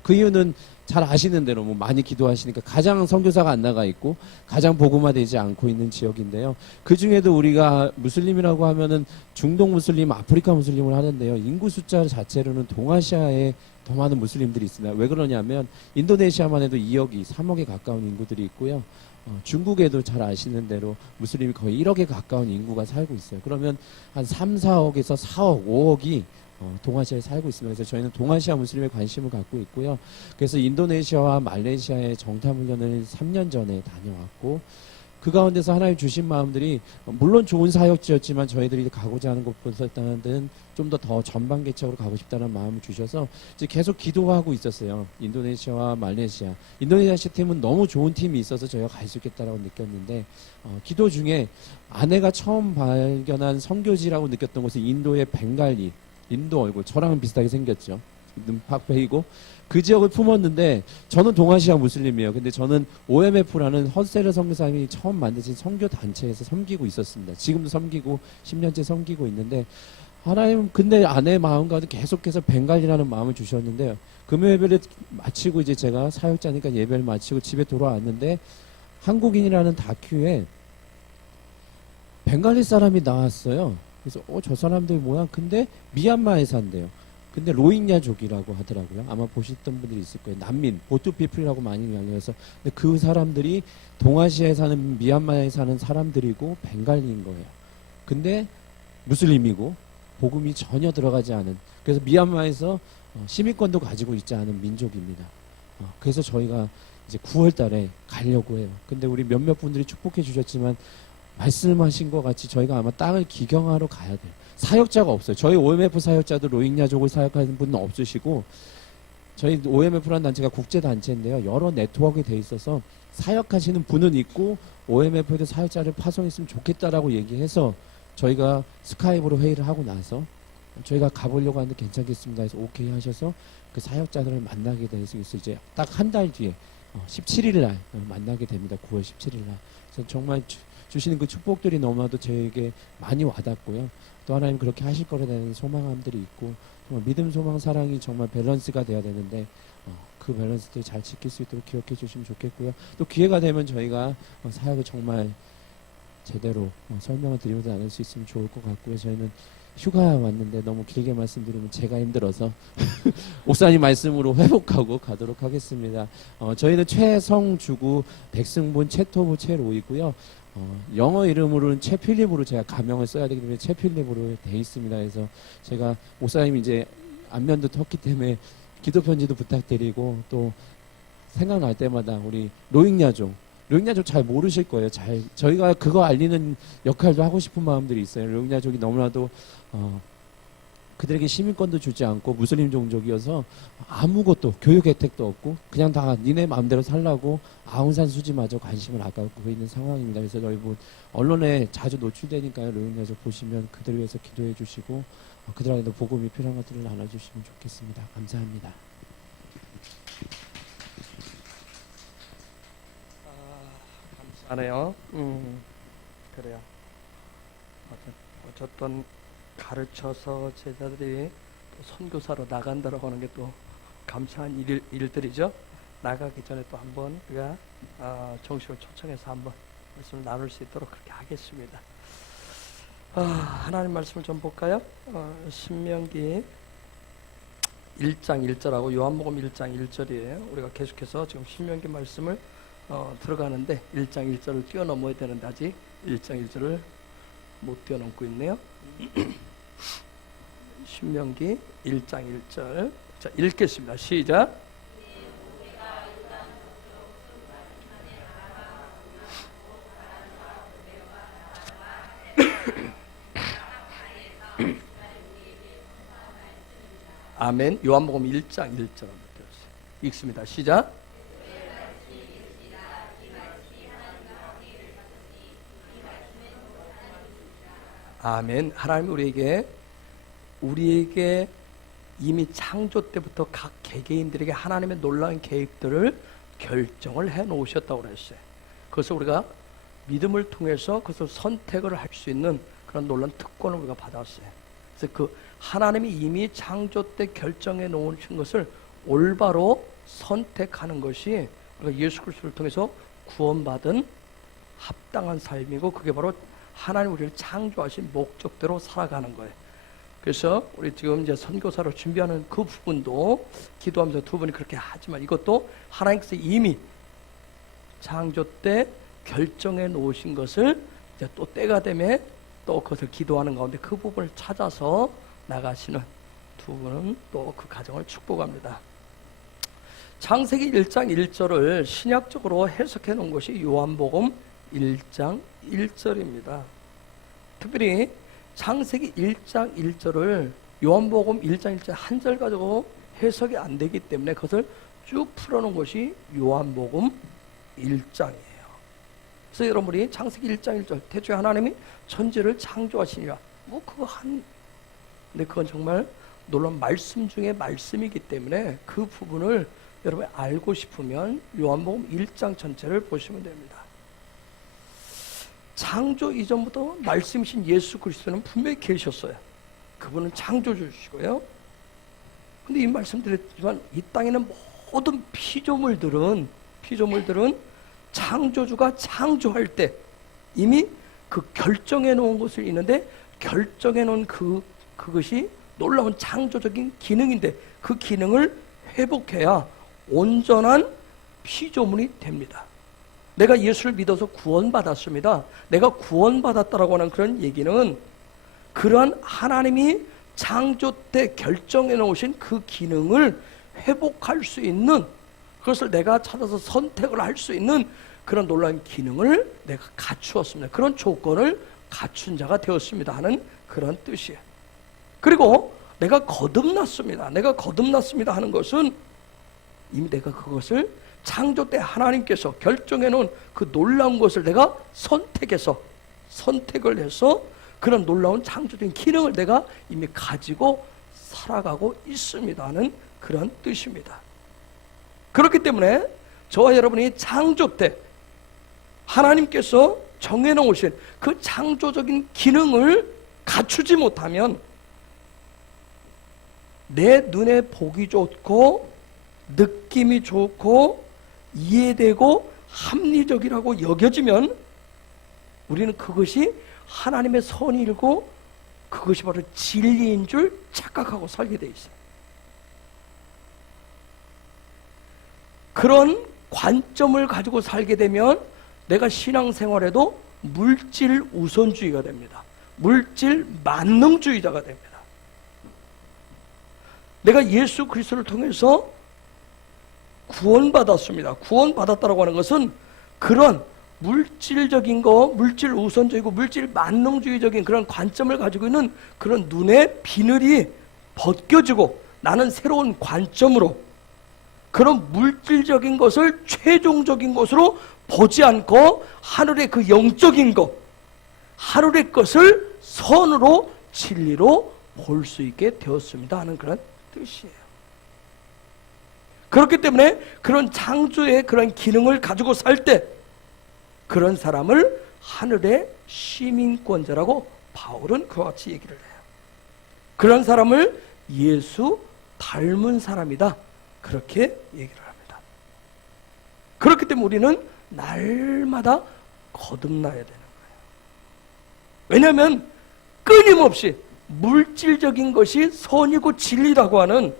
그 이유는 잘 아시는 대로 뭐 많이 기도하시니까 가장 선교사가 안 나가 있고 가장 복음화되지 않고 있는 지역인데요. 그 중에도 우리가 무슬림이라고 하면은 중동 무슬림, 아프리카 무슬림을 하는데요. 인구 숫자 자체로는 동아시아에 더 많은 무슬림들이 있습니다. 왜 그러냐면 인도네시아만 해도 2억이 3억에 가까운 인구들이 있고요. 중국에도 잘 아시는 대로 무슬림이 거의 1억에 가까운 인구가 살고 있어요. 그러면 한 3, 4억에서 4억, 5억이 동아시아에 살고 있습니다. 그래서 저희는 동아시아 무슬림에 관심을 갖고 있고요. 그래서 인도네시아와 말레이시아에 정탐훈련을 3년 전에 다녀왔고 그 가운데서 하나님 주신 마음들이 물론 좋은 사역지였지만 저희들이 가고자 하는 곳보다는 좀 더 전방 개척으로 가고 싶다는 마음을 주셔서 이제 계속 기도하고 있었어요. 인도네시아와 말레이시아. 인도네시아 팀은 너무 좋은 팀이 있어서 저희가 갈 수 있겠다라고 느꼈는데 기도 중에 아내가 처음 발견한 선교지라고 느꼈던 곳은 인도의 벵갈리. 인도 얼굴 저랑은 비슷하게 생겼죠. 눈 팍 베이고 그 지역을 품었는데 저는 동아시아 무슬림이에요. 근데 저는 OMF라는 헛세르 선교사님이 처음 만드신 선교 단체에서 섬기고 있었습니다. 지금도 섬기고 10년째 섬기고 있는데 하나님 근데 아내의 마음 가운데 계속해서 벵갈리라는 마음을 주셨는데 금요 예배를 마치고 이제 제가 사역자니까 예배를 마치고 집에 돌아왔는데 한국인이라는 다큐에 벵갈리 사람이 나왔어요. 그래서 저 사람들 뭐야? 근데 미얀마에 산대요. 근데 로힝야족이라고 하더라고요. 아마 보셨던 분들이 있을 거예요. 난민, 보투피플이라고 많이 알려서. 근데 그 사람들이 동아시아에 사는 미얀마에 사는 사람들이고 벵갈리인 거예요. 근데 무슬림이고 복음이 전혀 들어가지 않은. 그래서 미얀마에서 시민권도 가지고 있지 않은 민족입니다. 그래서 저희가 이제 9월달에 가려고 해요. 근데 우리 몇몇 분들이 축복해 주셨지만 말씀하신 것 같이 저희가 아마 땅을 기경하러 가야 돼요. 사역자가 없어요. 저희 OMF 사역자도 로힝야족을 사역하는 분은 없으시고 저희 OMF라는 단체가 국제단체인데요. 여러 네트워크에 돼 있어서 사역하시는 분은 있고 OMF에도 사역자를 파송했으면 좋겠다라고 얘기해서 저희가 스카이프로 회의를 하고 나서 저희가 가보려고 하는데 괜찮겠습니다 해서 오케이 하셔서 그 사역자들을 만나게 돼서 이제 딱 한 달 뒤에 17일 날 만나게 됩니다. 9월 17일 날. 그래서 정말 주시는 그 축복들이 너무나도 저에게 많이 와닿고요. 또 하나님 그렇게 하실 거에 대한 소망함들이 있고 정말 믿음, 소망, 사랑이 정말 밸런스가 돼야 되는데 그 밸런스들 잘 지킬 수 있도록 기억해 주시면 좋겠고요. 또 기회가 되면 저희가 사역을 정말 제대로 설명을 드리면서 나눌 수 있으면 좋을 것 같고요. 저희는 휴가 왔는데 너무 길게 말씀드리면 제가 힘들어서 목사님 말씀으로 회복하고 가도록 하겠습니다. 저희는 최성주구 백승본 최토부 최로이고요. 영어 이름으로는 최필립으로 제가 가명을 써야 되기 때문에 최필립으로 돼 있습니다. 그래서 제가 목사님 이제 안면도 텄기 때문에 기도 편지도 부탁드리고 또 생각날 때마다 우리 로힝야족 잘 모르실 거예요. 저희가 그거 알리는 역할도 하고 싶은 마음들이 있어요. 로힝야족이 너무나도 그들에게 시민권도 주지 않고 무슬림 종족이어서 아무것도 교육 혜택도 없고 그냥 다 니네 마음대로 살라고 아웅산 수지마저 관심을 안 갖고 있는 상황입니다. 그래서 여러분 언론에 자주 노출되니까요. 로힝야족 보시면 그들을 위해서 기도해 주시고 그들에게도 복음이 필요한 것들을 나눠주시면 좋겠습니다. 감사합니다. 감사하네요. 그래요. 어쨌든 가르쳐서 제자들이 또 선교사로 나간다라고 하는 게 또 감사한 일들이죠. 나가기 전에 또 한번 우리가 정식으로 초청해서 한번 말씀을 나눌 수 있도록 그렇게 하겠습니다. 하나님 말씀을 좀 볼까요? 신명기 1장 1절하고 요한복음 1장 1절이에요. 우리가 계속해서 지금 신명기 말씀을 들어가는데 1장 1절을 뛰어넘어야 되는데 아직 1장 1절을 못 뛰어넘고 있네요. 신명기 1장 1절 자 읽겠습니다. 시작. 아멘. 요한복음 1장 1절 읽습니다. 시작. 아멘. 하나님 우리에게 이미 창조 때부터 각 개개인들에게 하나님의 놀라운 계획들을 결정을 해 놓으셨다고 그랬어요. 그래서 우리가 믿음을 통해서 그것을 선택을 할 수 있는 그런 놀라운 특권을 우리가 받았어요. 그래서 그 하나님이 이미 창조 때 결정해 놓으신 것을 올바로 선택하는 것이 우리가 예수 그리스도를 통해서 구원받은 합당한 삶이고, 그게 바로 하나님 우리를 창조하신 목적대로 살아가는 거예요. 그래서 우리 지금 이제 선교사로 준비하는 그 부분도 기도하면서 두 분이 그렇게 하지만, 이것도 하나님께서 이미 창조 때 결정해 놓으신 것을 이제 또 때가 되면 또 그것을 기도하는 가운데 그 부분을 찾아서 나가시는 두 분은 또 그 가정을 축복합니다. 창세기 1장 1절을 신약적으로 해석해 놓은 것이 요한복음 1장 1절입니다. 특별히 창세기 1장 1절을 요한복음 1장 1절 한 절 가지고 해석이 안 되기 때문에 그것을 쭉 풀어놓은 것이 요한복음 1장이에요. 그래서 여러분이 창세기 1장 1절 태초에 하나님이 천지를 창조하시니라, 뭐 그거 근데 그건 정말 놀라운 말씀 중에 말씀이기 때문에 그 부분을 여러분이 알고 싶으면 요한복음 1장 전체를 보시면 됩니다. 창조 이전부터 말씀이신 예수 그리스도는 분명히 계셨어요. 그분은 창조주시고요. 근데 이 말씀드렸지만 이 땅에는 모든 피조물들은 창조주가 창조할 때 이미 그 결정해 놓은 것을 있는데, 결정해 놓은 그것이 놀라운 창조적인 기능인데, 그 기능을 회복해야 온전한 피조물이 됩니다. 내가 예수를 믿어서 구원받았습니다. 내가 구원받았다라고 하는 그런 얘기는 그러한 하나님이 창조 때 결정해 놓으신 그 기능을 회복할 수 있는, 그것을 내가 찾아서 선택을 할 수 있는 그런 놀라운 기능을 내가 갖추었습니다. 그런 조건을 갖춘 자가 되었습니다 하는 그런 뜻이에요. 그리고 내가 거듭났습니다. 내가 거듭났습니다 하는 것은 이미 내가 그것을 창조 때 하나님께서 결정해 놓은 그 놀라운 것을 내가 선택을 해서 그런 놀라운 창조적인 기능을 내가 이미 가지고 살아가고 있습니다 하는 그런 뜻입니다. 그렇기 때문에 저와 여러분이 창조 때 하나님께서 정해놓으신 그 창조적인 기능을 갖추지 못하면 내 눈에 보기 좋고 느낌이 좋고 이해되고 합리적이라고 여겨지면 우리는 그것이 하나님의 선이고 그것이 바로 진리인 줄 착각하고 살게 돼 있어요. 그런 관점을 가지고 살게 되면 내가 신앙생활에도 물질 우선주의가 됩니다. 물질 만능주의자가 됩니다. 내가 예수 그리스도를 통해서 구원받았습니다. 구원받았다라고 하는 것은 그런 물질적인 거, 물질 우선적이고 물질 만능주의적인 그런 관점을 가지고 있는 그런 눈의 비늘이 벗겨지고 나는 새로운 관점으로 그런 물질적인 것을 최종적인 것으로 보지 않고 하늘의 그 영적인 것, 하늘의 것을 선으로 진리로 볼 수 있게 되었습니다 하는 그런 뜻이에요. 그렇기 때문에 그런 창조의 그런 기능을 가지고 살 때 그런 사람을 하늘의 시민권자라고 바울은 그와 같이 얘기를 해요. 그런 사람을 예수 닮은 사람이다, 그렇게 얘기를 합니다. 그렇기 때문에 우리는 날마다 거듭나야 되는 거예요. 왜냐하면 끊임없이 물질적인 것이 선이고 진리라고 하는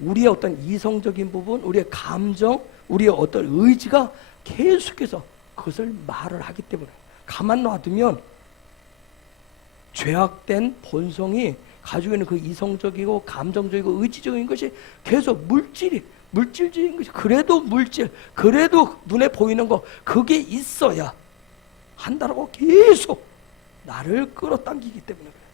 우리의 어떤 이성적인 부분, 우리의 감정, 우리의 어떤 의지가 계속해서 그것을 말을 하기 때문에 가만 놔두면 죄악된 본성이 가지고 있는 그 이성적이고 감정적이고 의지적인 것이 계속 물질적인 것이 그래도 물질, 그래도 눈에 보이는 거 그게 있어야 한다라고 계속 나를 끌어당기기 때문에 그래요.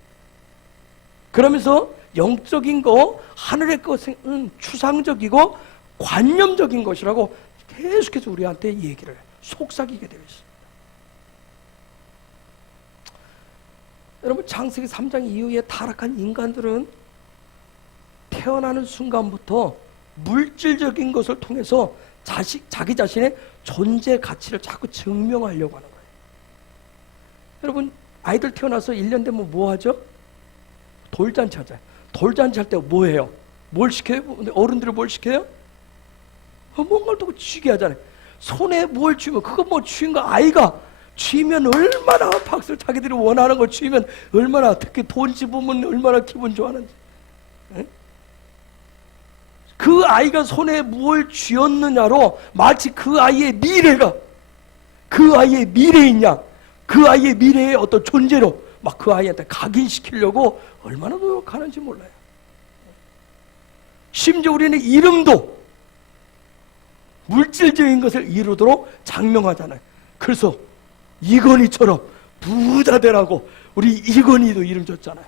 그러면서 영적인 거, 하늘의 것은 추상적이고 관념적인 것이라고 계속해서 우리한테 얘기를 속삭이게 되어 있습니다. 여러분, 창세기 3장 이후에 타락한 인간들은 태어나는 순간부터 물질적인 것을 통해서 자기 자신의 존재 가치를 자꾸 증명하려고 하는 거예요. 여러분, 아이들 태어나서 1년 되면 뭐 하죠? 돌잔치 하잖아요. 돌잔치 할 때 뭐 해요? 뭘 시켜요? 어른들이 뭘 시켜요? 뭔가를 두고 쥐게 하잖아요. 손에 뭘 쥐면 그거 뭐 쥐인 거 아이가 쥐면 얼마나 박수 자기들이 원하는 걸 쥐면 얼마나 특히 돈 집으면 얼마나 기분 좋아하는지. 응? 그 아이가 손에 뭘 쥐었느냐로 마치 그 아이의 미래가 그 아이의 미래이냐 그 아이의 미래의 어떤 존재로 막 그 아이한테 각인시키려고 얼마나 노력하는지 몰라요. 심지어 우리는 이름도 물질적인 것을 이루도록 장명하잖아요. 그래서 이건희처럼 부자 되라고 우리 이건희도 이름 줬잖아요.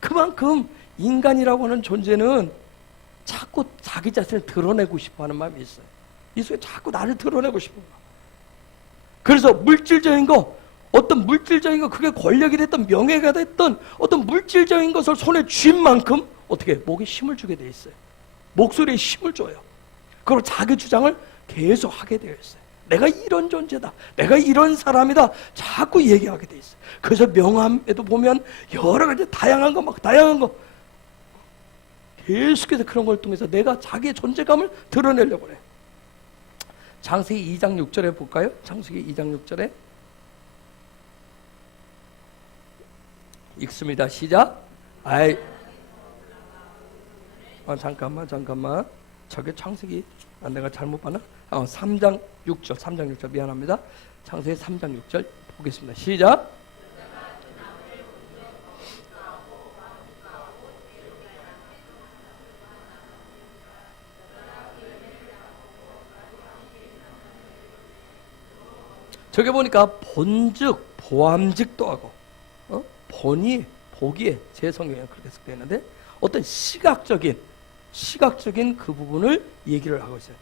그만큼 인간이라고 하는 존재는 자꾸 자기 자신을 드러내고 싶어하는 마음이 있어요. 이 속에 자꾸 나를 드러내고 싶은 거야. 그래서 물질적인 거, 어떤 물질적인 거, 그게 권력이 됐든 명예가 됐든 어떤 물질적인 것을 손에 쥔 만큼 어떻게 목에 힘을 주게 돼 있어요. 목소리에 힘을 줘요. 그리고 자기 주장을 계속 하게 되어 있어요. 내가 이런 존재다. 내가 이런 사람이다. 자꾸 얘기하게 돼 있어요. 그래서 명함에도 보면 여러 가지 다양한 거 계속해서 그런 걸 통해서 내가 자기의 존재감을 드러내려고 해요. 창세기 2장 6절에 볼까요? 창세기 2장 6절에 읽습니다. 시작. 잠깐만. 저게 창세기 내가 잘못 봤나? 3장 6절 미안합니다. 창세기 3장 6절 보겠습니다. 시작. 저게 보니까 본즉 보암직도 하고 본이 보기에 제 성경에 그렇게 해석되어 있는데 어떤 시각적인 그 부분을 얘기를 하고 있어요.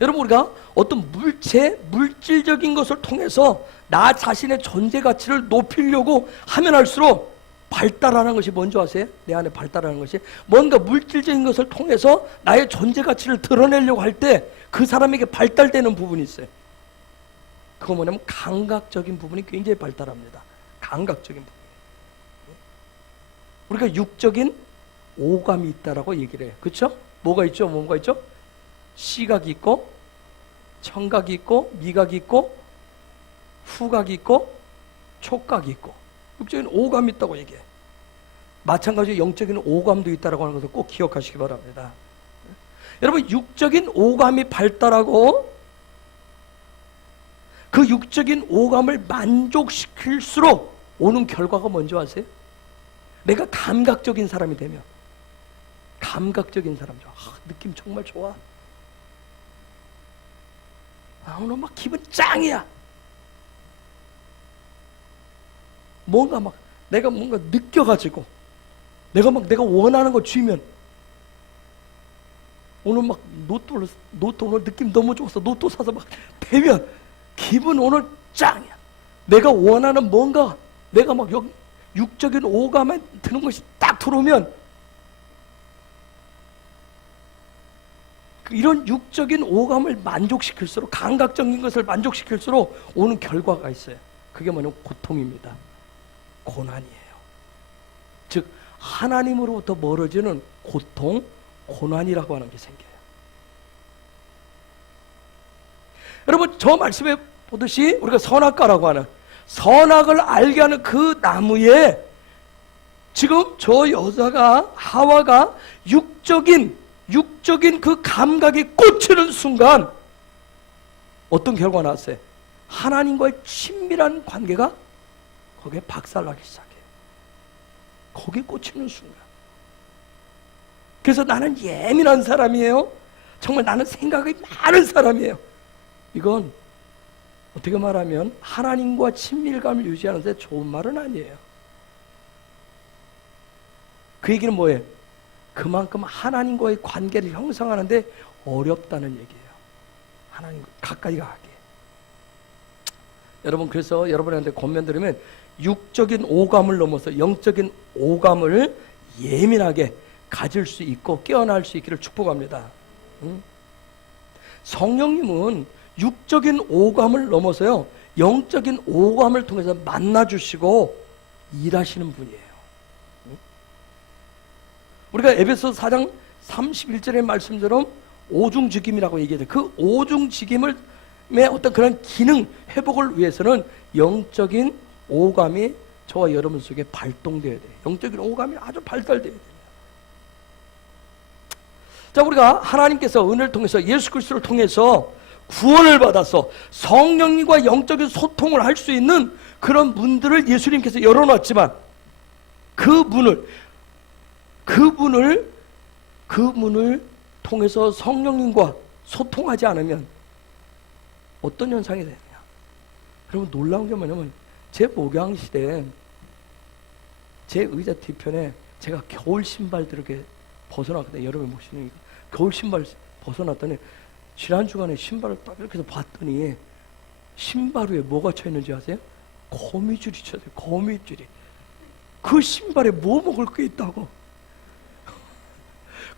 여러분 우리가 어떤 물질적인 것을 통해서 나 자신의 존재 가치를 높이려고 하면 할수록 발달하는 것이 뭔지 아세요? 내 안에 발달하는 것이 뭔가 물질적인 것을 통해서 나의 존재 가치를 드러내려고 할 때 그 사람에게 발달되는 부분이 있어요. 그거 뭐냐면 감각적인 부분이 굉장히 발달합니다. 감각적인 부분. 우리가 육적인 오감이 있다라고 얘기를 해요. 그렇죠? 뭐가 있죠? 시각이 있고 청각이 있고 미각이 있고 후각이 있고 촉각이 있고 육적인 오감이 있다고 얘기해. 마찬가지로 영적인 오감도 있다라고 하는 것을 꼭 기억하시기 바랍니다. 여러분 육적인 오감이 발달하고 그 육적인 오감을 만족시킬수록 오는 결과가 뭔지 아세요? 내가 감각적인 사람이 되면 느낌 정말 좋아. 오늘 막 기분 짱이야. 내가 뭔가 느껴가지고 내가 원하는 거 쥐면 오늘 막 로또 오늘 느낌 너무 좋았어. 로또 사서 막 되면 기분 오늘 짱이야. 내가 원하는 뭔가 내가 막 육적인 오감에 드는 것이 딱 들어오면 이런 육적인 오감을 만족시킬수록 감각적인 것을 만족시킬수록 오는 결과가 있어요. 그게 뭐냐면 고통입니다. 고난이에요. 즉 하나님으로부터 멀어지는 고통, 고난이라고 하는 게 생겨요. 여러분 저 말씀에 보듯이 우리가 선악과라고 하는 선악을 알게 하는 그 나무에 지금 저 여자가 하와가 육적인 그 감각에 꽂히는 순간 어떤 결과가 나왔어요? 하나님과의 친밀한 관계가 거기에 박살나기 시작해요. 거기에 꽂히는 순간. 그래서 나는 예민한 사람이에요. 정말 나는 생각이 많은 사람이에요. 이건 어떻게 말하면 하나님과 친밀감을 유지하는데 좋은 말은 아니에요. 그 얘기는 뭐예요? 그만큼 하나님과의 관계를 형성하는데 어렵다는 얘기예요. 하나님 가까이 가게. 여러분 그래서 여러분한테 권면 드리면 육적인 오감을 넘어서 영적인 오감을 예민하게 가질 수 있고 깨어날 수 있기를 축복합니다. 성령님은 육적인 오감을 넘어서요 영적인 오감을 통해서 만나주시고 일하시는 분이에요. 우리가 에베소 4장 31절의 말씀처럼 오중직임이라고 얘기해요. 그 오중직임의 어떤 그런 기능 회복을 위해서는 영적인 오감이 저와 여러분 속에 발동되어야 돼요. 영적인 오감이 아주 발달되어야 돼요. 자, 우리가 하나님께서 은혜를 통해서 예수 그리스도를 통해서 구원을 받아서 성령님과 영적인 소통을 할 수 있는 그런 문들을 예수님께서 열어놨지만 그 문을 통해서 성령님과 소통하지 않으면 어떤 현상이 되느냐? 여러분, 놀라운 게 뭐냐면 제 목양시대에 제 의자 뒤편에 제가 겨울 신발들 이렇게 벗어났거든요. 여러분 보시는 겨울 신발 벗어났더니 지난 주간에 신발을 딱 이렇게 해서 봤더니 신발 위에 뭐가 쳐 있는지 아세요? 거미줄이 쳐요. 거미줄이. 그 신발에 뭐 먹을 게 있다고?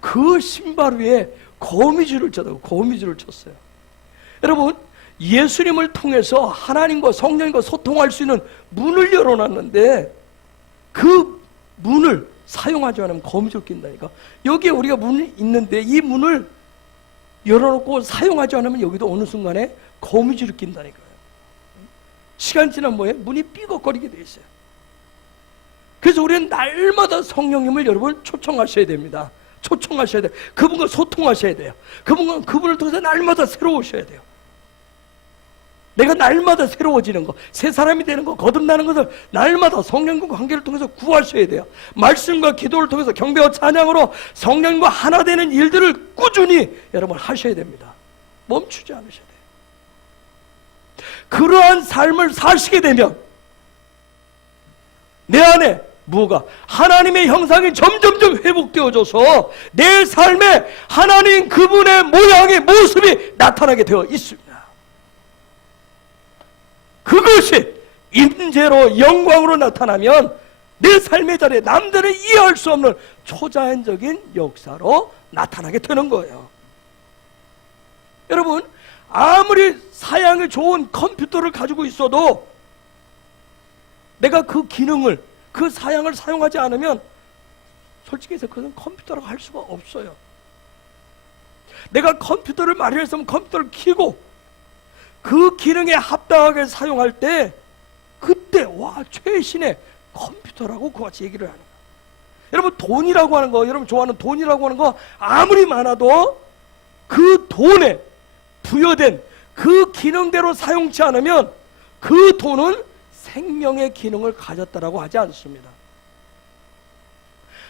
그 신발 위에 거미줄을 쳤다고. 거미줄을 쳤어요. 여러분, 예수님을 통해서 하나님과 성령과 소통할 수 있는 문을 열어놨는데 그 문을 사용하지 않으면 거미줄 낀다니까. 여기에 우리가 문이 있는데 이 문을 열어놓고 사용하지 않으면 여기도 어느 순간에 거미줄이 낀다니까요. 시간 지나면 뭐예요? 문이 삐걱거리게 돼 있어요. 그래서 우리는 날마다 성령님을 여러분 초청하셔야 됩니다. 초청하셔야 돼요. 그분과 소통하셔야 돼요. 그분을 통해서 날마다 새로우셔야 돼요. 내가 날마다 새로워지는 거, 새 사람이 되는 거, 거듭나는 것을 날마다 성령과 관계를 통해서 구하셔야 돼요. 말씀과 기도를 통해서 경배와 찬양으로 성령과 하나 되는 일들을 꾸준히 여러분 하셔야 됩니다. 멈추지 않으셔야 돼요. 그러한 삶을 사시게 되면 내 안에 뭐가 하나님의 형상이 점점점 회복되어져서 내 삶에 하나님 그분의 모양의 모습이 나타나게 되어 있습니다. 그것이 임재로 영광으로 나타나면 내 삶의 자리에 남들은 이해할 수 없는 초자연적인 역사로 나타나게 되는 거예요. 여러분, 아무리 사양이 좋은 컴퓨터를 가지고 있어도 내가 그 기능을, 그 사양을 사용하지 않으면 솔직히 해서 그건 컴퓨터라고 할 수가 없어요. 내가 컴퓨터를 마련했으면 컴퓨터를 켜고 그 기능에 합당하게 사용할 때 그때 와 최신의 컴퓨터라고 그같이 얘기를 하는 거예요. 여러분, 돈이라고 하는 거, 여러분 좋아하는 돈이라고 하는 거 아무리 많아도 그 돈에 부여된 그 기능대로 사용치 않으면 그 돈은 생명의 기능을 가졌다라고 하지 않습니다.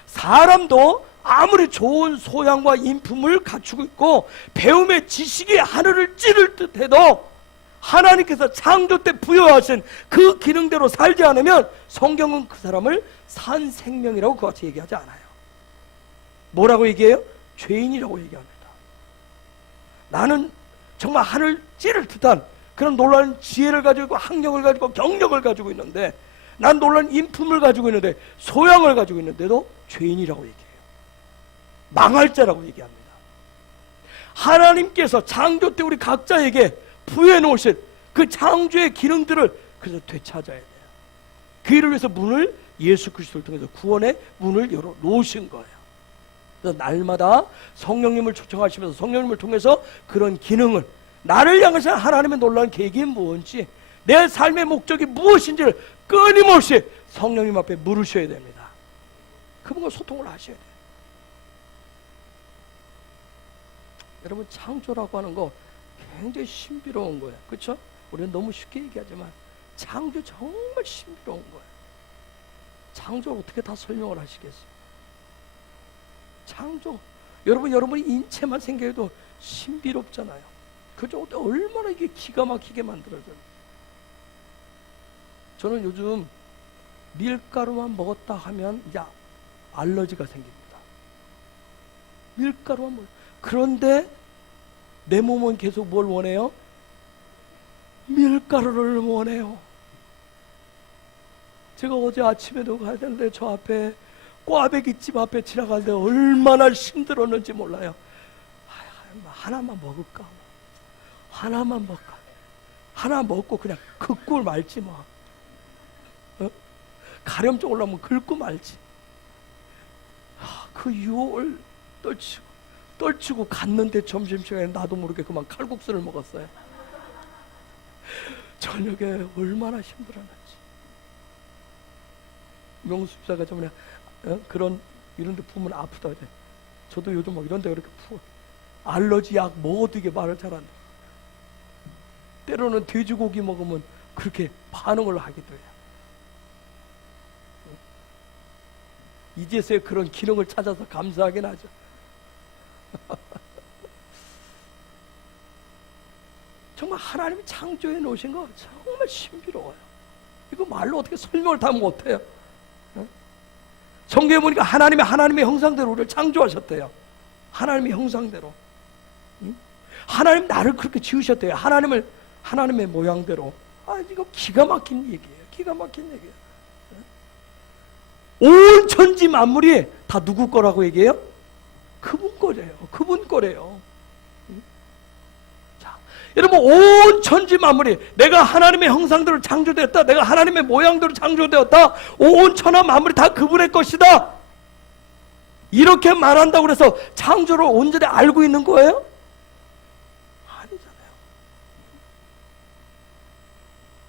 사람도 아무리 좋은 소양과 인품을 갖추고 있고 배움의 지식이 하늘을 찌를 듯해도 하나님께서 창조 때 부여하신 그 기능대로 살지 않으면 성경은 그 사람을 산 생명이라고 그같이 얘기하지 않아요. 뭐라고 얘기해요? 죄인이라고 얘기합니다. 나는 정말 하늘 찌를 듯한 그런 놀라운 지혜를 가지고 있고 학력을 가지고 경력을 가지고 있는데, 난 놀라운 인품을 가지고 있는데, 소양을 가지고 있는데도 죄인이라고 얘기해요. 망할 자라고 얘기합니다. 하나님께서 창조 때 우리 각자에게 부여해 놓으신 그 창조의 기능들을 그래서 되찾아야 돼요. 그 일을 위해서 문을 예수 그리스도를 통해서 구원의 문을 열어 놓으신 거예요. 그래서 날마다 성령님을 초청하시면서 성령님을 통해서 그런 기능을, 나를 향하신 하나님의 놀라운 계획이 무엇인지, 내 삶의 목적이 무엇인지를 끊임없이 성령님 앞에 물으셔야 됩니다. 그분과 소통을 하셔야 돼요. 여러분, 창조라고 하는 거 굉장히 신비로운 거예요. 그렇죠? 우리는 너무 쉽게 얘기하지만 창조 정말 신비로운 거예요. 창조를 어떻게 다 설명을 하시겠어요? 창조, 여러분이 인체만 생겨도 신비롭잖아요. 그죠? 얼마나 이게 기가 막히게 만들어져요. 저는 요즘 밀가루만 먹었다 하면 이제 알러지가 생깁니다. 밀가루만 먹. 그런데 내 몸은 계속 뭘 원해요? 밀가루를 원해요. 제가 어제 아침에도 가야 되는데 저 앞에 꽈배기집 앞에 지나갈 때 얼마나 힘들었는지 몰라요. 하나만 먹을까? 하나만 먹을까? 하나 먹고 그냥 긁고 말지 뭐. 가렴증 올라오면 긁고 말지. 그 유혹을 떨치고 갔는데 점심시간에 나도 모르게 그만 칼국수를 먹었어요. 저녁에 얼마나 힘들었는지. 명수 집사가 저번에 이런 데 부으면 아프다 그래. 저도 요즘 막 이런 데 그렇게 알러지 약 먹어도 이게 말을 잘한다. 때로는 돼지고기 먹으면 그렇게 반응을 하기도 해요. 이제서야 그런 기능을 찾아서 감사하긴 하죠. 정말 하나님이 창조해 놓으신 거 정말 신비로워요. 이거 말로 어떻게 설명을 다 못해요. 성경에 보니까 하나님의 형상대로 우리를 창조하셨대요. 하나님의 형상대로. 하나님 나를 그렇게 지으셨대요. 하나님의 모양대로. 이거 기가 막힌 얘기예요. 기가 막힌 얘기예요. 온 천지 만물이 다 누구 거라고 얘기해요? 그분 거래요. 그분 거래요. 자, 여러분 온 천지 만물이 내가 하나님의 형상대로 창조되었다. 내가 하나님의 모양대로 창조되었다. 온 천하 만물이 다 그분의 것이다. 이렇게 말한다고 해서 창조를 온전히 알고 있는 거예요? 아니잖아요.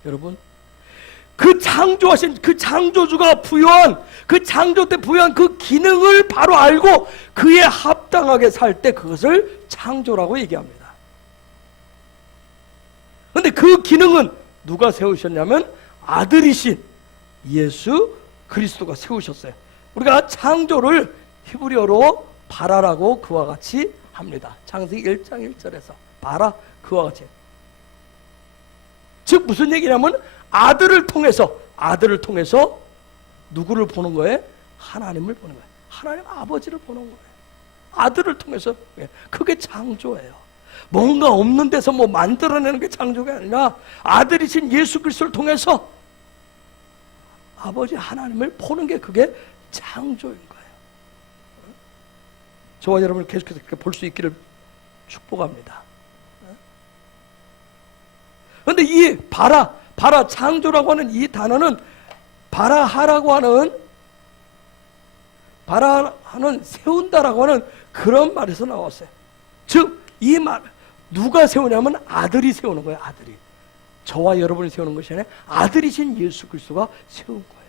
여러분 그 창조하신 그 창조주가 부여한 그 창조 때 부여한 그 기능을 바로 알고 그에 합당하게 살 때 그것을 창조라고 얘기합니다. 그런데 그 기능은 누가 세우셨냐면 아들이신 예수 그리스도가 세우셨어요. 우리가 창조를 히브리어로 바라라고 그와 같이 합니다. 창세기 1장 1절에서 바라 그와 같이. 즉 무슨 얘기냐면 아들을 통해서 누구를 보는 거예요? 하나님을 보는 거예요. 하나님 아버지를 보는 거예요. 아들을 통해서. 그게 창조예요. 뭔가 없는 데서 뭐 만들어내는 게 창조가 아니라 아들이신 예수 그리스도를 통해서 아버지 하나님을 보는 게 그게 창조인 거예요. 저와 여러분을 계속해서 그렇게 볼 수 있기를 축복합니다. 그런데 이 바라 창조라고 하는 이 단어는 바라하라고 하는 세운다라고 하는 그런 말에서 나왔어요. 즉 이 말 누가 세우냐면 아들이 세우는 거예요. 아들이. 저와 여러분이 세우는 것이 아니라 아들이신 예수 그리스도가 세운 거예요.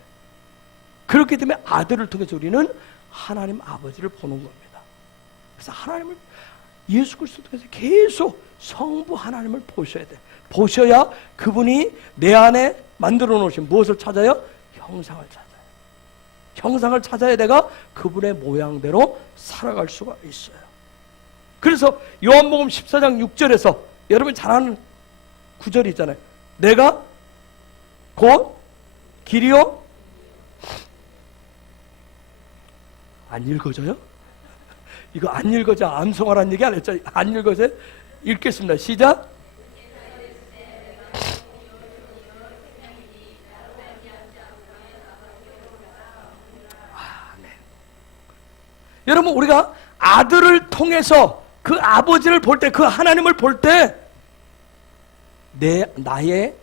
그렇기 때문에 아들을 통해서 우리는 하나님 아버지를 보는 겁니다. 그래서 하나님을 예수 그리스도 통해서 계속 성부 하나님을 보셔야 돼요. 보셔야 그분이 내 안에 만들어 놓으신 무엇을 찾아요? 형상을 찾아요. 형상을 찾아야 내가 그분의 모양대로 살아갈 수가 있어요. 그래서 요한복음 14장 6절에서 여러분 잘 아는 구절이 있잖아요. 내가 곧 길이요. 안 읽어져요? 이거 안 읽어져 암송하라는 얘기 안 했죠? 안 읽어져요? 읽겠습니다. 시작. 여러분 우리가 아들을 통해서 그 아버지를 볼 때, 그 하나님을 볼 때 나의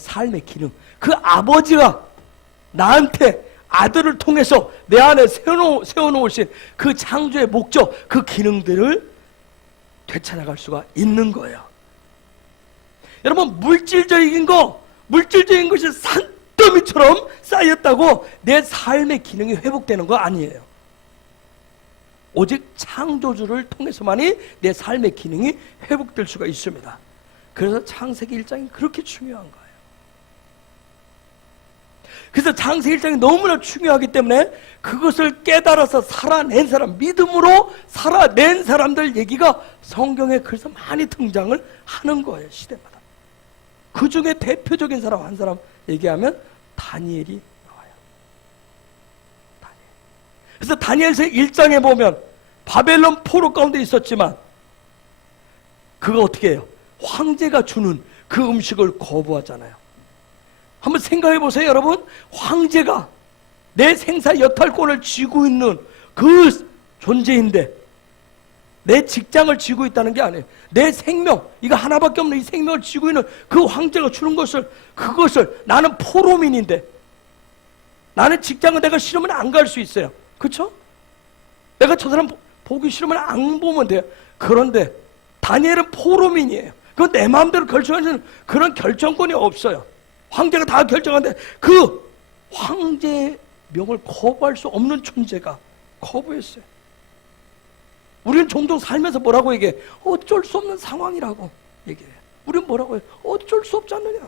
삶의 기능, 그 아버지가 나한테 아들을 통해서 내 안에 세워놓으신 그 창조의 목적, 그 기능들을 되찾아갈 수가 있는 거예요. 여러분 물질적인 것이 산더미처럼 쌓였다고 내 삶의 기능이 회복되는 거 아니에요. 오직 창조주를 통해서만이 내 삶의 기능이 회복될 수가 있습니다. 그래서 창세기 1장이 그렇게 중요한 거예요. 그래서 창세기 1장이 너무나 중요하기 때문에 그것을 깨달아서 살아낸 사람, 믿음으로 살아낸 사람들 얘기가 성경에 그래서 많이 등장을 하는 거예요. 시대마다. 그 중에 대표적인 사람 한 사람 얘기하면 다니엘이 나와요. 그래서 다니엘서 1장에 보면 바벨론 포로 가운데 있었지만 그거 어떻게 해요? 황제가 주는 그 음식을 거부하잖아요. 한번 생각해 보세요, 여러분. 황제가 내 생사 여탈권을 쥐고 있는 그 존재인데 내 직장을 쥐고 있다는 게 아니에요. 내 생명, 이거 하나밖에 없는 이 생명을 쥐고 있는 그 황제가 주는 것을, 그것을, 나는 포로민인데 나는 직장은 내가 싫으면 안 갈 수 있어요. 그렇죠? 내가 저 사람 보기 싫으면 안 보면 돼요. 그런데 다니엘은 포로민이에요. 그건 내 마음대로 결정하는 그런 결정권이 없어요. 황제가 다 결정하는데 그 황제의 명을 거부할 수 없는 존재가 거부했어요. 우리는 종종 살면서 뭐라고 얘기해? 어쩔 수 없는 상황이라고 얘기해요. 우리는 뭐라고 해요? 어쩔 수 없지 않느냐.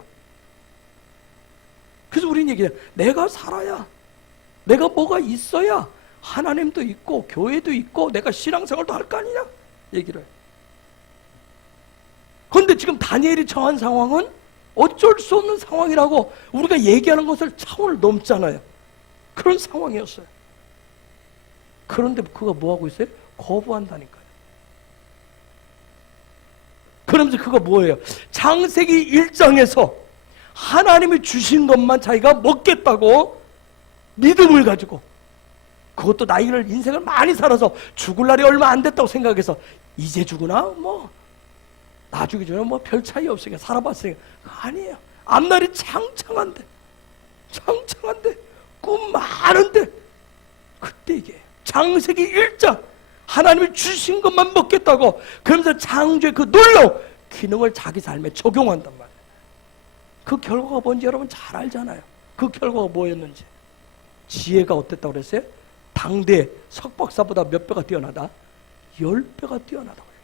그래서 우리는 얘기해요. 내가 살아야, 내가 뭐가 있어야 하나님도 있고 교회도 있고 내가 신앙생활도 할 거 아니냐 얘기를 해요. 그런데 지금 다니엘이 처한 상황은 어쩔 수 없는 상황이라고 우리가 얘기하는 것을 차원을 넘잖아요. 그런 상황이었어요. 그런데 그가 뭐하고 있어요? 거부한다니까요. 그러면서 그가 뭐예요? 창세기 1장에서 하나님이 주신 것만 자기가 먹겠다고 믿음을 가지고, 그것도 나이를 인생을 많이 살아서 죽을 날이 얼마 안 됐다고 생각해서 이제 죽으나 뭐 나중에 전에 뭐 별 차이 없으니까 살아봤으니까. 아니에요. 앞날이 창창한데 꿈 많은데 그때 이게 창세기 1장 하나님이 주신 것만 먹겠다고, 그러면서 창조의 그 놀라운 기능을 자기 삶에 적용한단 말이에요. 그 결과가 뭔지 여러분 잘 알잖아요. 그 결과가 뭐였는지. 지혜가 어땠다고 그랬어요? 당대 석박사보다 몇 배가 뛰어나다? 10배가 뛰어나다고 그랬어요.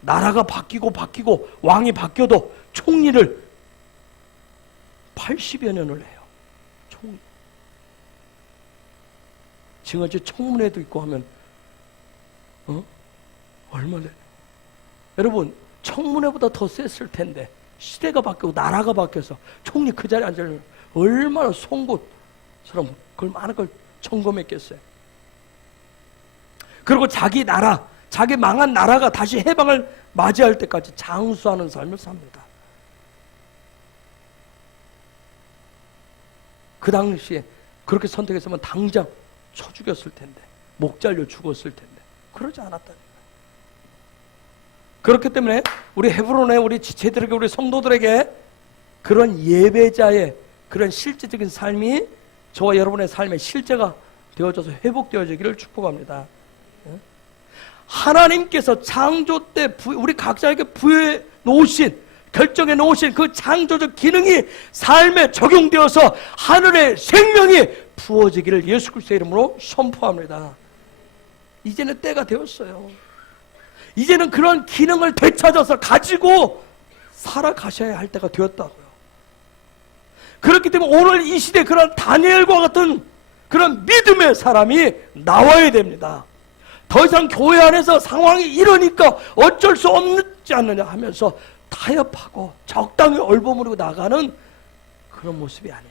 나라가 바뀌고 왕이 바뀌어도 총리를 80여 년을 해요. 총리. 지금 이제 청문회도 있고 하면 얼마나, 여러분 청문회보다 더 셌을 텐데 시대가 바뀌고 나라가 바뀌어서 총리 그 자리에 앉으려면 얼마나 송곳처럼 그걸 많은 걸 점검했겠어요. 그리고 자기 나라, 자기 망한 나라가 다시 해방을 맞이할 때까지 장수하는 삶을 삽니다. 그 당시에 그렇게 선택했으면 당장 쳐 죽였을 텐데, 목 잘려 죽었을 텐데 그러지 않았다니까. 그렇기 때문에 우리 헤브론의 우리 지체들에게, 우리 성도들에게 그런 예배자의 그런 실제적인 삶이 저와 여러분의 삶의 실제가 되어져서 회복되어지기를 축복합니다. 하나님께서 창조 때 우리 각자에게 부여해 놓으신, 결정해 놓으신 그 창조적 기능이 삶에 적용되어서 하늘의 생명이 부어지기를 예수 그리스도의 이름으로 선포합니다. 이제는 때가 되었어요. 이제는 그런 기능을 되찾아서 가지고 살아가셔야 할 때가 되었다고요. 그렇기 때문에 오늘 이 시대에 그런 다니엘과 같은 그런 믿음의 사람이 나와야 됩니다. 더 이상 교회 안에서 상황이 이러니까 어쩔 수 없지 않느냐 하면서 타협하고 적당히 얼버무리고 나가는 그런 모습이 아니라,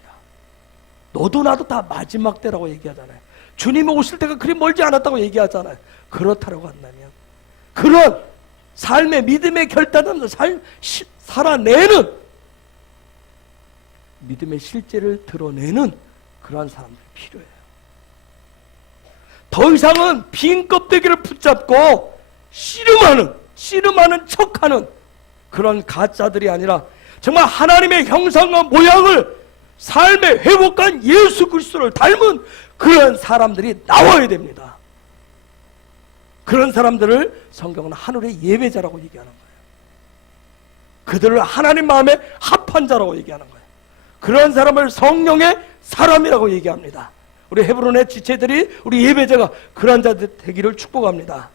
너도 나도 다 마지막 때라고 얘기하잖아요. 주님이 오실 때가 그리 멀지 않았다고 얘기하잖아요. 그렇다라고 한다면 그런 삶의 믿음의 결단하면서 살아내는 믿음의 실제를 드러내는 그러한 사람들이 필요해요. 더 이상은 빈 껍데기를 붙잡고 씨름하는 척하는 그런 가짜들이 아니라 정말 하나님의 형상과 모양을 삶의 회복한 예수 그리스도를 닮은 그런 사람들이 나와야 됩니다. 그런 사람들을 성경은 하늘의 예배자라고 얘기하는 거예요. 그들을 하나님 마음에 합한 자라고 얘기하는 거예요. 그런 사람을 성령의 사람이라고 얘기합니다. 우리 헤브론의 지체들이, 우리 예배자가 그런 자들 되기를 축복합니다.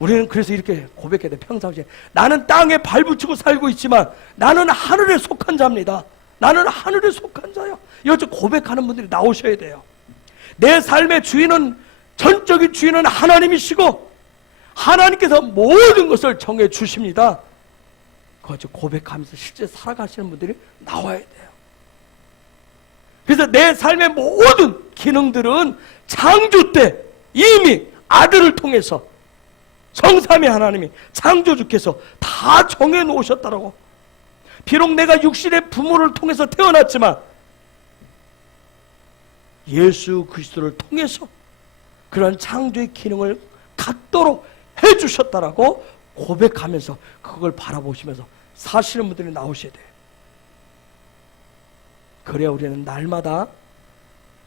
우리는 그래서 이렇게 고백해야 돼. 평상시에 나는 땅에 발붙이고 살고 있지만 나는 하늘에 속한 자입니다. 나는 하늘에 속한 자요. 이렇게 고백하는 분들이 나오셔야 돼요. 내 삶의 주인은, 전적인 주인은 하나님이시고 하나님께서 모든 것을 정해 주십니다. 그것을 고백하면서 실제 살아가시는 분들이 나와야 돼요. 그래서 내 삶의 모든 기능들은 창조 때 이미 아들을 통해서 성삼위 하나님이 창조주께서 다 정해 놓으셨다라고. 비록 내가 육신의 부모를 통해서 태어났지만 예수 그리스도를 통해서 그런 창조의 기능을 갖도록 해주셨다라고 고백하면서 그걸 바라보시면서 사시는 분들이 나오셔야 돼요. 그래야 우리는 날마다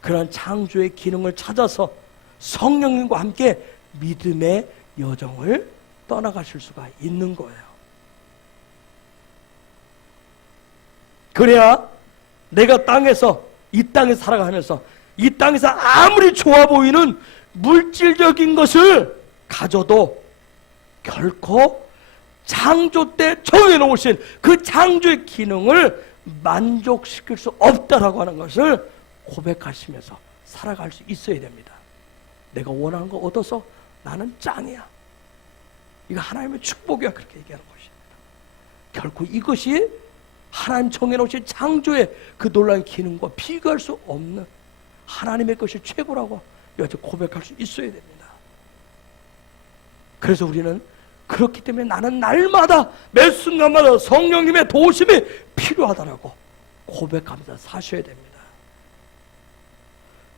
그런 창조의 기능을 찾아서 성령님과 함께 믿음의 여정을 떠나가실 수가 있는 거예요. 그래야 내가 이 땅에 살아가면서 이 땅에서 아무리 좋아 보이는 물질적인 것을 가져도 결코 창조 때 정해놓으신 그 창조의 기능을 만족시킬 수 없다라고 하는 것을 고백하시면서 살아갈 수 있어야 됩니다. 내가 원하는 거 얻어서 나는 짱이야. 이거 하나님의 축복이야. 그렇게 얘기하는 것입니다. 결코 이것이 하나님 정해놓으신 창조의 그 놀라운 기능과 비교할 수 없는 하나님의 것이 최고라고 여기서 고백할 수 있어야 됩니다. 그래서 우리는 그렇기 때문에 나는 날마다 매 순간마다 성령님의 도우심이 필요하다라고 고백하면서 사셔야 됩니다.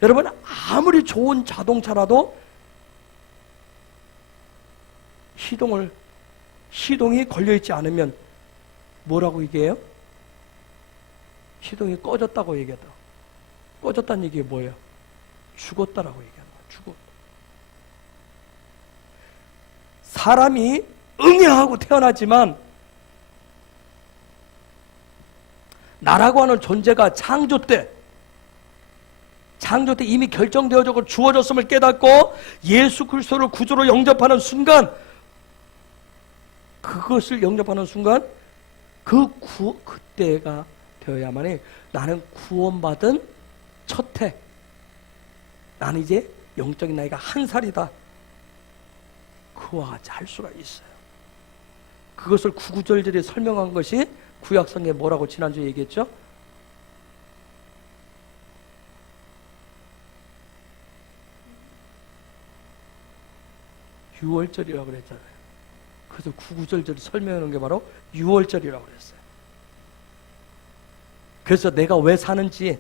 여러분, 아무리 좋은 자동차라도 시동이 걸려있지 않으면 뭐라고 얘기해요? 시동이 꺼졌다고 얘기하다. 꺼졌다는 얘기가 뭐예요? 죽었다라고 얘기하는 거예요. 죽었다. 사람이 응애하고 태어나지만 나라고 하는 존재가 창조 때 이미 결정되어졌고 주어졌음을 깨닫고 예수 그리스도를 구주로 영접하는 순간, 그것을 영접하는 순간 그때가 되어야만이 나는 구원받은 첫 해, 나는 이제 영적인 나이가 1살이다, 그와 같이 할 수가 있어요. 그것을 구구절절히 설명한 것이 구약성경에 뭐라고 지난주에 얘기했죠? 유월절이라고 그랬잖아요. 그래서 구구절절히 설명하는 게 바로 유월절이라고 그랬어요. 그래서 내가 왜 사는지,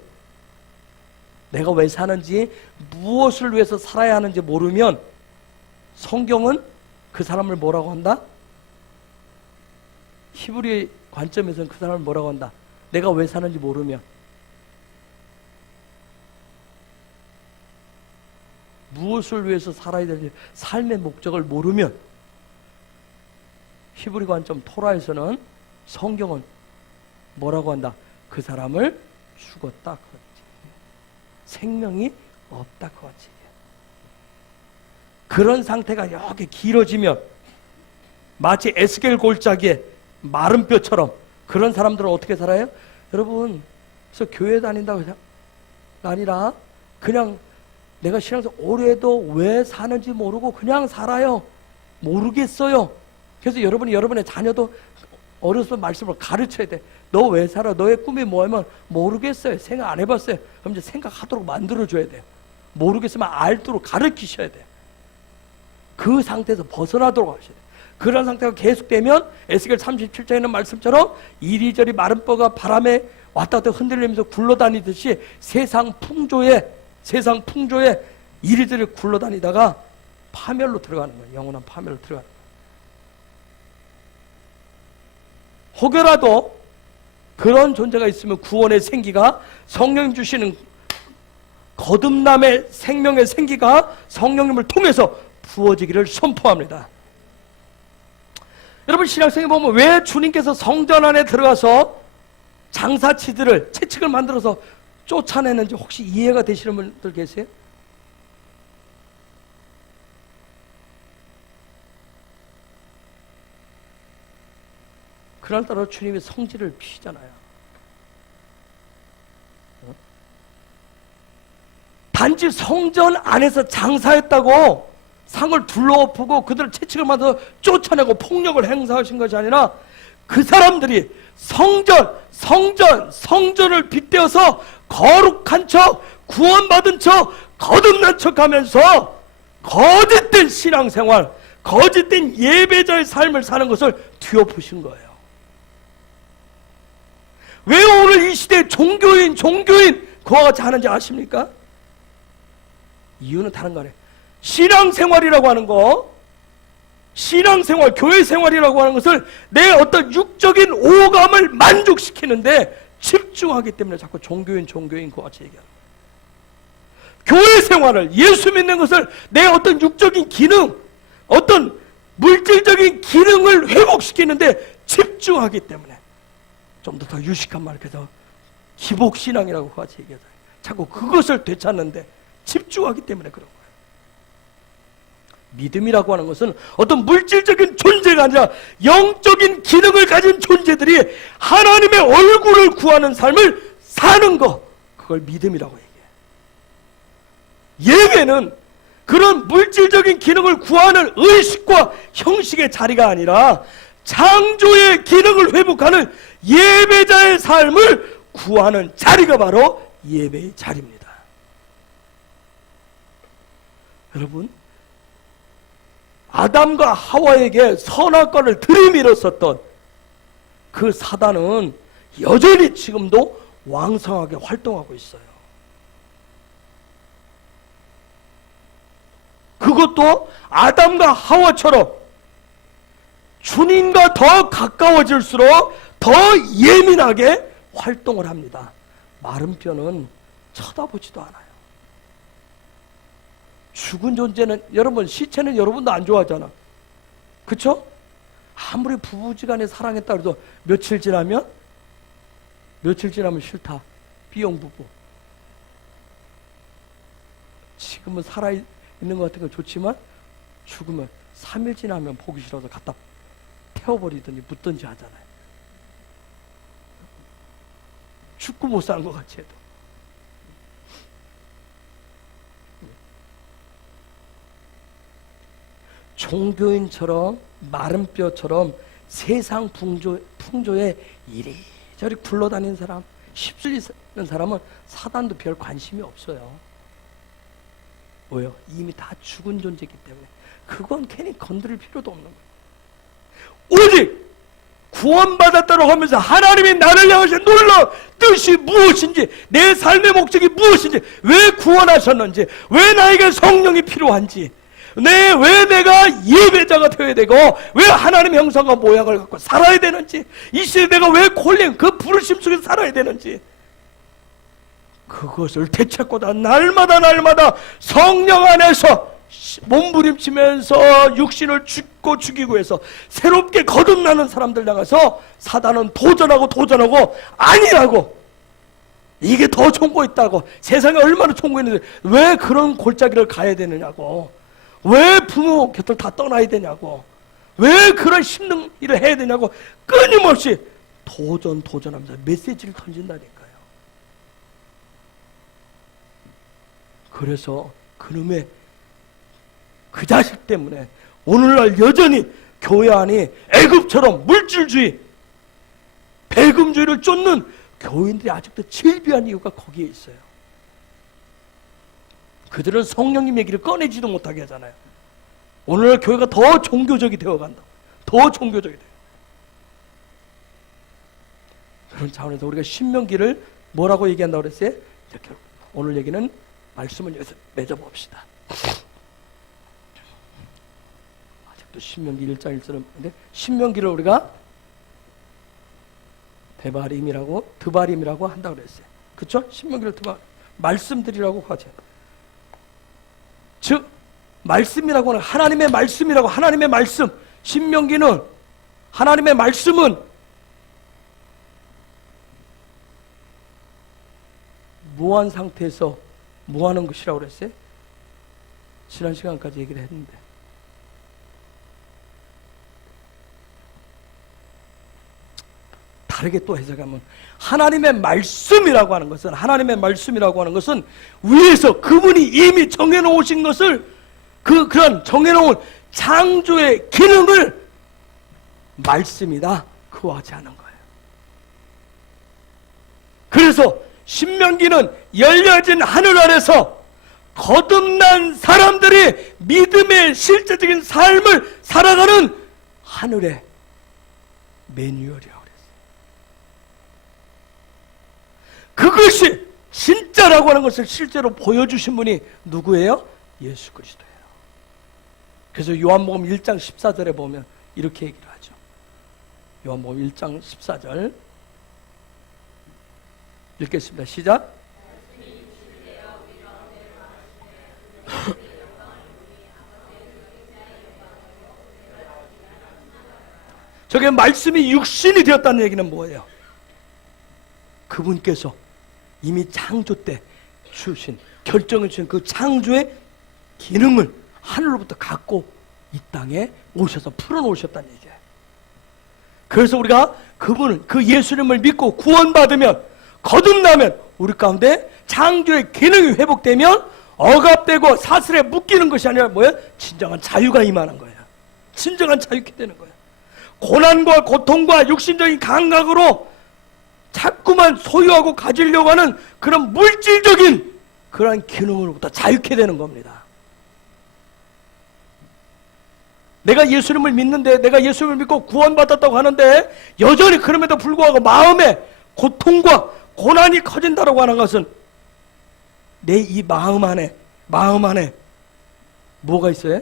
무엇을 위해서 살아야 하는지 모르면 성경은 그 사람을 뭐라고 한다? 히브리의 관점에서는 그 사람을 뭐라고 한다? 내가 왜 사는지 모르면, 무엇을 위해서 살아야 되는지 삶의 목적을 모르면, 히브리 관점 토라에서는 성경은 뭐라고 한다? 그 사람을 죽었다 그렇지, 생명이 없다 그렇지. 그런 상태가 이렇게 길어지면 마치 에스겔 골짜기에 마른 뼈처럼, 그런 사람들은 어떻게 살아요? 여러분, 그래서 교회 다닌다고 해서 아니라 그냥 내가 신앙생활 오래도 왜 사는지 모르고 그냥 살아요. 모르겠어요. 그래서 여러분의 자녀도 어려서 말씀을 가르쳐야 돼. 너 왜 살아? 너의 꿈이 뭐냐면 모르겠어요. 생각 안 해봤어요. 그럼 이제 생각하도록 만들어줘야 돼요. 모르겠으면 알도록 가르치셔야 돼요. 그 상태에서 벗어나도록 하셔야 돼요. 그런 상태가 계속되면 에스겔 37장에 있는 말씀처럼 이리저리 마른 뼈가 바람에 왔다 갔다 흔들리면서 굴러다니듯이 세상 풍조에 이리저리 굴러다니다가 파멸로 들어가는 거예요. 영원한 파멸로 들어가는 거예요. 혹여라도 그런 존재가 있으면 구원의 생기가, 성령님 주시는 거듭남의 생명의 생기가 성령님을 통해서 부어지기를 선포합니다. 여러분, 신약성경에 보면 왜 주님께서 성전 안에 들어가서 장사치들을, 채찍을 만들어서 쫓아내는지 혹시 이해가 되시는 분들 계세요? 그날따라 주님이 성질을 피시잖아요. 단지 성전 안에서 장사했다고 상을 둘러엎고 그들을 채찍을 만들어 쫓아내고 폭력을 행사하신 것이 아니라 그 사람들이 성전을 빗대어서 거룩한 척, 구원받은 척, 거듭난 척 하면서 거짓된 신앙생활, 거짓된 예배자의 삶을 사는 것을 뒤엎으신 거예요. 왜 오늘 이 시대에 종교인 그와 같이 하는지 아십니까? 이유는 다른 거 아니에요. 신앙생활이라고 하는 거, 신앙생활, 교회생활이라고 하는 것을 내 어떤 육적인 오감을 만족시키는데 집중하기 때문에 자꾸 종교인 그와 같이 얘기하는 거예요. 교회생활을, 예수 믿는 것을 내 어떤 육적인 기능, 어떤 물질적인 기능을 회복시키는데 집중하기 때문에 좀 더 유식한 말, 그래서 기복신앙이라고 같이 얘기하잖아요. 자꾸 그것을 되찾는데 집중하기 때문에 그런 거예요. 믿음이라고 하는 것은 어떤 물질적인 존재가 아니라 영적인 기능을 가진 존재들이 하나님의 얼굴을 구하는 삶을 사는 것, 그걸 믿음이라고 얘기해요. 예배는 그런 물질적인 기능을 구하는 의식과 형식의 자리가 아니라 창조의 기능을 회복하는 예배자의 삶을 구하는 자리가 바로 예배의 자리입니다. 여러분, 아담과 하와에게 선악과를 들이밀었었던 그 사단은 여전히 지금도 왕성하게 활동하고 있어요. 그것도 아담과 하와처럼 주님과 더 가까워질수록 더 예민하게 활동을 합니다. 마른 뼈는 쳐다보지도 않아요. 죽은 존재는, 여러분, 시체는 여러분도 안 좋아하잖아. 그쵸? 아무리 부부지간에 사랑했다 그래도 며칠 지나면 싫다. B형 부부. 지금은 살아있는 것 같은 건 좋지만 죽으면 3일 지나면 보기 싫어서 갖다 태워버리더니 묻든지 하잖아요. 죽고 못 사는 것 같이 해도. 종교인처럼 마른 뼈처럼 세상 풍조에 이리저리 굴러다니는 사람, 휩쓸리는 사람은 사단도 별 관심이 없어요. 뭐요? 이미 다 죽은 존재이기 때문에 그건 괜히 건드릴 필요도 없는 거예요. 오직 구원받았다고 하면서 하나님이 나를 향하신 놀라운 뜻이 무엇인지, 내 삶의 목적이 무엇인지, 왜 구원하셨는지, 왜 나에게 성령이 필요한지, 왜 내가 예배자가 되어야 되고, 왜 하나님의 형상과 모양을 갖고 살아야 되는지, 이 시대에 내가 왜 콜링, 그 부르심 속에서 살아야 되는지, 그것을 되찾고자 날마다 성령 안에서 몸부림치면서 육신을 죽이고 해서 새롭게 거듭나는 사람들 향해서 사단은 도전하고 아니라고, 이게 더 좋은 거 있다고, 세상에 얼마나 좋은 거 있는데 왜 그런 골짜기를 가야 되느냐고, 왜 부모 곁을 다 떠나야 되냐고, 왜 그런 힘든 일을 해야 되냐고 끊임없이 도전하면서 메시지를 던진다니까요. 그래서 그놈의 그 자식 때문에 오늘날 여전히 교회 안이 애굽처럼 물질주의, 배금주의를 쫓는 교인들이 아직도 질비한 이유가 거기에 있어요. 그들은 성령님 얘기를 꺼내지도 못하게 하잖아요. 오늘날 교회가 더 종교적이 되어간다고. 더 종교적이 돼요. 그런 차원에서 우리가 신명기를 뭐라고 얘기한다고 그랬어요? 이렇게 오늘 얘기는 말씀을 여기서 맺어봅시다. 아직도 신명기 1장 1절인데, 신명기를 우리가 데바림이라고, 드바림이라고 한다고 그랬어요. 그쵸? 신명기를 말씀드리라고 하죠. 즉 말씀이라고 하는 하나님의 말씀이라고, 하나님의 말씀, 신명기는 하나님의 말씀은 무한 상태에서 무하는 것이라고 그랬어요. 지난 시간까지 얘기를 했는데, 다르게 또 해석하면 하나님의 말씀이라고 하는 것은 위에서 그분이 이미 정해놓으신 것을, 그런 정해놓은 창조의 기능을 말씀이다, 그와 같이 하는 거예요. 그래서 신명기는 열려진 하늘 아래서 거듭난 사람들이 믿음의 실제적인 삶을 살아가는 하늘의 매뉴얼이라고 그랬어요. 그것이 진짜라고 하는 것을 실제로 보여주신 분이 누구예요? 예수 그리스도예요. 그래서 요한복음 1장 14절에 보면 이렇게 얘기를 하죠. 요한복음 1장 14절 읽겠습니다. 시작. 저게 말씀이 육신이 되었다는 얘기는 뭐예요? 그분께서 이미 창조 때 주신, 결정해 주신 그 창조의 기능을 하늘로부터 갖고 이 땅에 오셔서 풀어놓으셨다는 얘기예요. 그래서 우리가 그분을, 그 예수님을 믿고 구원받으면, 거듭나면 우리 가운데 창조의 기능이 회복되면 억압되고 사슬에 묶이는 것이 아니라 뭐예요? 진정한 자유가 임하는 거예요. 진정한 자유케 되는 거예요. 고난과 고통과 육신적인 감각으로 자꾸만 소유하고 가지려고 하는 그런 물질적인 그러한 기능으로부터 자유케 되는 겁니다. 내가 예수님을 믿는데, 내가 예수님을 믿고 구원받았다고 하는데 여전히 그럼에도 불구하고 마음에 고통과 고난이 커진다고 하는 것은 내 이 마음 안에 뭐가 있어요?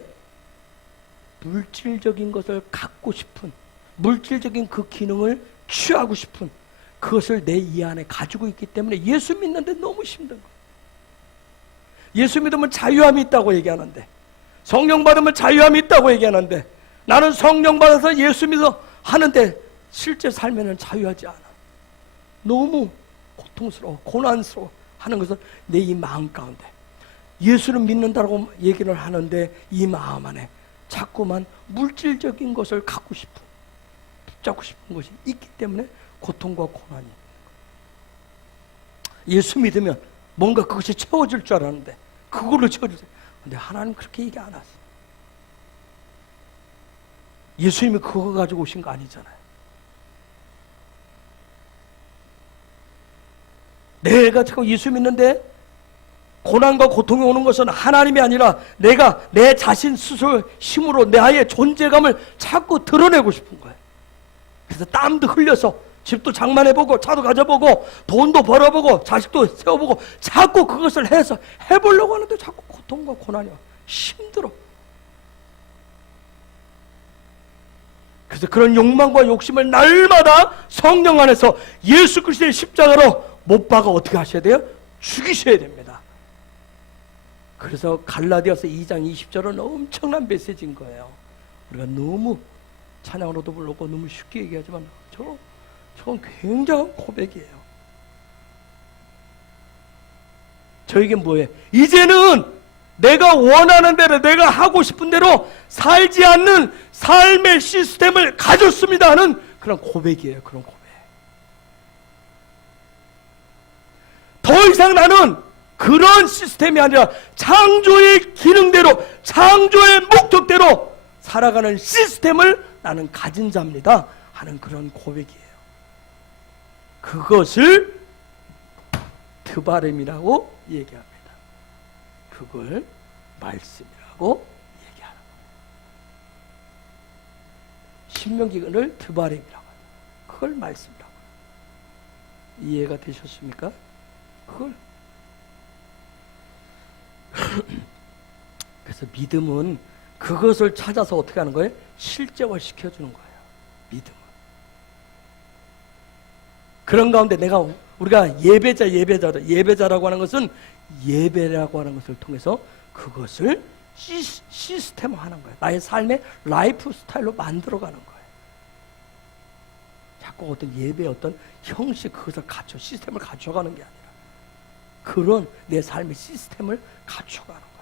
물질적인 것을 갖고 싶은, 물질적인 그 기능을 취하고 싶은 그것을 내 이 안에 가지고 있기 때문에 예수 믿는데 너무 힘든 거예요. 예수 믿으면 자유함이 있다고 얘기하는데, 성령 받으면 자유함이 있다고 얘기하는데, 나는 성령 받아서 예수 믿어 하는데 실제 삶에는 자유하지 않아. 너무 고통스러워, 고난스러워 하는 것은 내 이 마음 가운데, 예수를 믿는다고 얘기를 하는데 이 마음 안에 자꾸만 물질적인 것을 갖고 싶은, 붙잡고 싶은 것이 있기 때문에 고통과 고난이. 예수 믿으면 뭔가 그것이 채워질 줄 알았는데 그걸로 채워주세요. 근데 하나님 그렇게 얘기 안 하세요. 예수님이 그거 가지고 오신 거 아니잖아요. 내가 자꾸 예수 믿는데 고난과 고통이 오는 것은 하나님이 아니라 내가 내 자신 스스로 힘으로 나의 존재감을 자꾸 드러내고 싶은 거예요. 그래서 땀도 흘려서 집도 장만해보고 차도 가져보고 돈도 벌어보고 자식도 세워보고 자꾸 그것을 해서 해보려고 하는데 자꾸 고통과 고난이 와. 힘들어. 그래서 그런 욕망과 욕심을 날마다 성령 안에서 예수 그리스도의 십자가로 못 박아 어떻게 하셔야 돼요? 죽이셔야 됩니다. 그래서 갈라디아서 2장 20절은 엄청난 메시지인 거예요. 우리가 너무 찬양으로도 부르고 너무 쉽게 얘기하지만 저건 굉장한 고백이에요. 저에게 뭐예요? 이제는 내가 원하는 대로, 내가 하고 싶은 대로 살지 않는 삶의 시스템을 가졌습니다 하는 그런 고백이에요. 그런 고백. 더 이상 나는 그런 시스템이 아니라 창조의 기능대로, 창조의 목적대로 살아가는 시스템을 나는 가진 자입니다 하는 그런 고백이에요. 그것을 드바렘이라고 얘기합니다. 그걸 말씀이라고 얘기하는 거예요. 신명기를 드바렘이라고 해요. 그걸 말씀이라고 해요. 이해가 되셨습니까? 그걸 그래서 믿음은 그것을 찾아서 어떻게 하는 거예요? 실제화 시켜주는 거예요. 믿음은. 그런 가운데 우리가 예배자라고 하는 것은 예배라고 하는 것을 통해서 그것을 시스템화하는 거예요. 나의 삶의 라이프 스타일로 만들어가는 거예요. 자꾸 어떤 예배의 어떤 형식, 그것을 시스템을 갖춰가는 게 아니라 그런 내 삶의 시스템을 갖춰가는 거예요.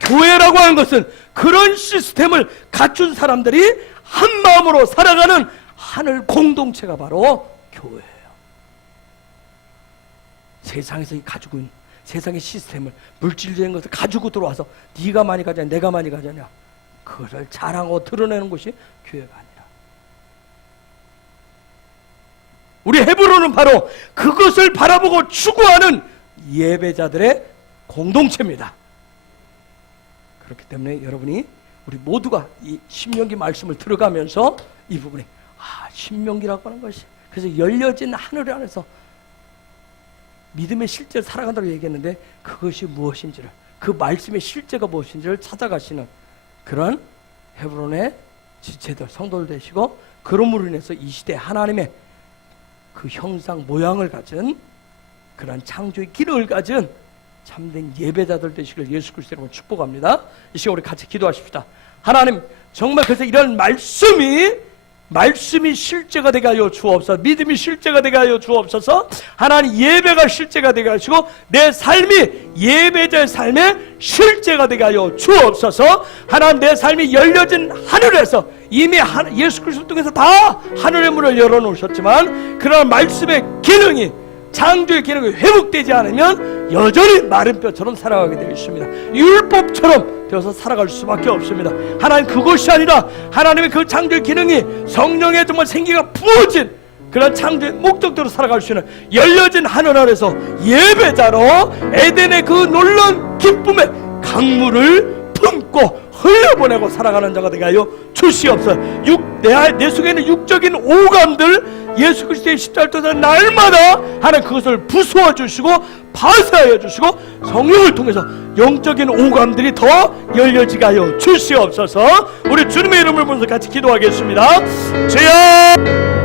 교회라고 하는 것은 그런 시스템을 갖춘 사람들이 한 마음으로 살아가는 하늘 공동체가 바로 교회예요. 세상에서 가지고 있는 세상의 시스템을, 물질적인 것을 가지고 들어와서 네가 많이 가져냐 내가 많이 가져냐 그것을 자랑하고 드러내는 것이 교회가 아니라, 우리 헤브론은 바로 그것을 바라보고 추구하는 예배자들의 공동체입니다. 그렇기 때문에 여러분이, 우리 모두가 이 신명기 말씀을 들어가면서 이 부분에 신명기라고 하는 것이, 그래서 열려진 하늘 안에서 믿음의 실제를 살아간다고 얘기했는데 그것이 무엇인지를, 그 말씀의 실제가 무엇인지를 찾아가시는 그런 헤브론의 지체들, 성도들 되시고, 그러므로 인해서 이 시대 하나님의 그 형상 모양을 가진 그런 창조의 기능을 가진 참된 예배자들 되시길 예수 그리스도 이름으로 축복합니다. 이 시간 우리 같이 기도하십시다. 하나님, 정말 그래서 이런 말씀이 실제가 되게 하여 주옵소서. 믿음이 실제가 되게 하여 주옵소서. 하나님, 예배가 실제가 되게 하시고 내 삶이 예배자의 삶의 실제가 되게 하여 주옵소서. 하나님, 내 삶이 열려진 하늘에서 이미 예수 그리스도 통해서 다 하늘의 문을 열어놓으셨지만 그러나 말씀의 기능이, 창조의 기능이 회복되지 않으면 여전히 마른 뼈처럼 살아가게 되어 있습니다. 율법처럼 되어서 살아갈 수밖에 없습니다. 하나님, 그것이 아니라 하나님의 그 창조의 기능이 성령의 정말 생기가 부어진 그런 창조의 목적대로 살아갈 수 있는 열려진 하늘 아래서 예배자로 에덴의 그 놀라운 기쁨의 강물을 품고 흘려보내고 살아가는 자가 되게 하여 주시옵소서. 내 속에 있는 육적인 오감들 예수 그리스도의 십자가를 통해서 날마다 하나님 그것을 부수어 주시고 파쇄하여 주시고 성령을 통해서 영적인 오감들이 더 열려지게 하여 주시옵소서. 우리 주님의 이름을 부르면서 같이 기도하겠습니다. 주여,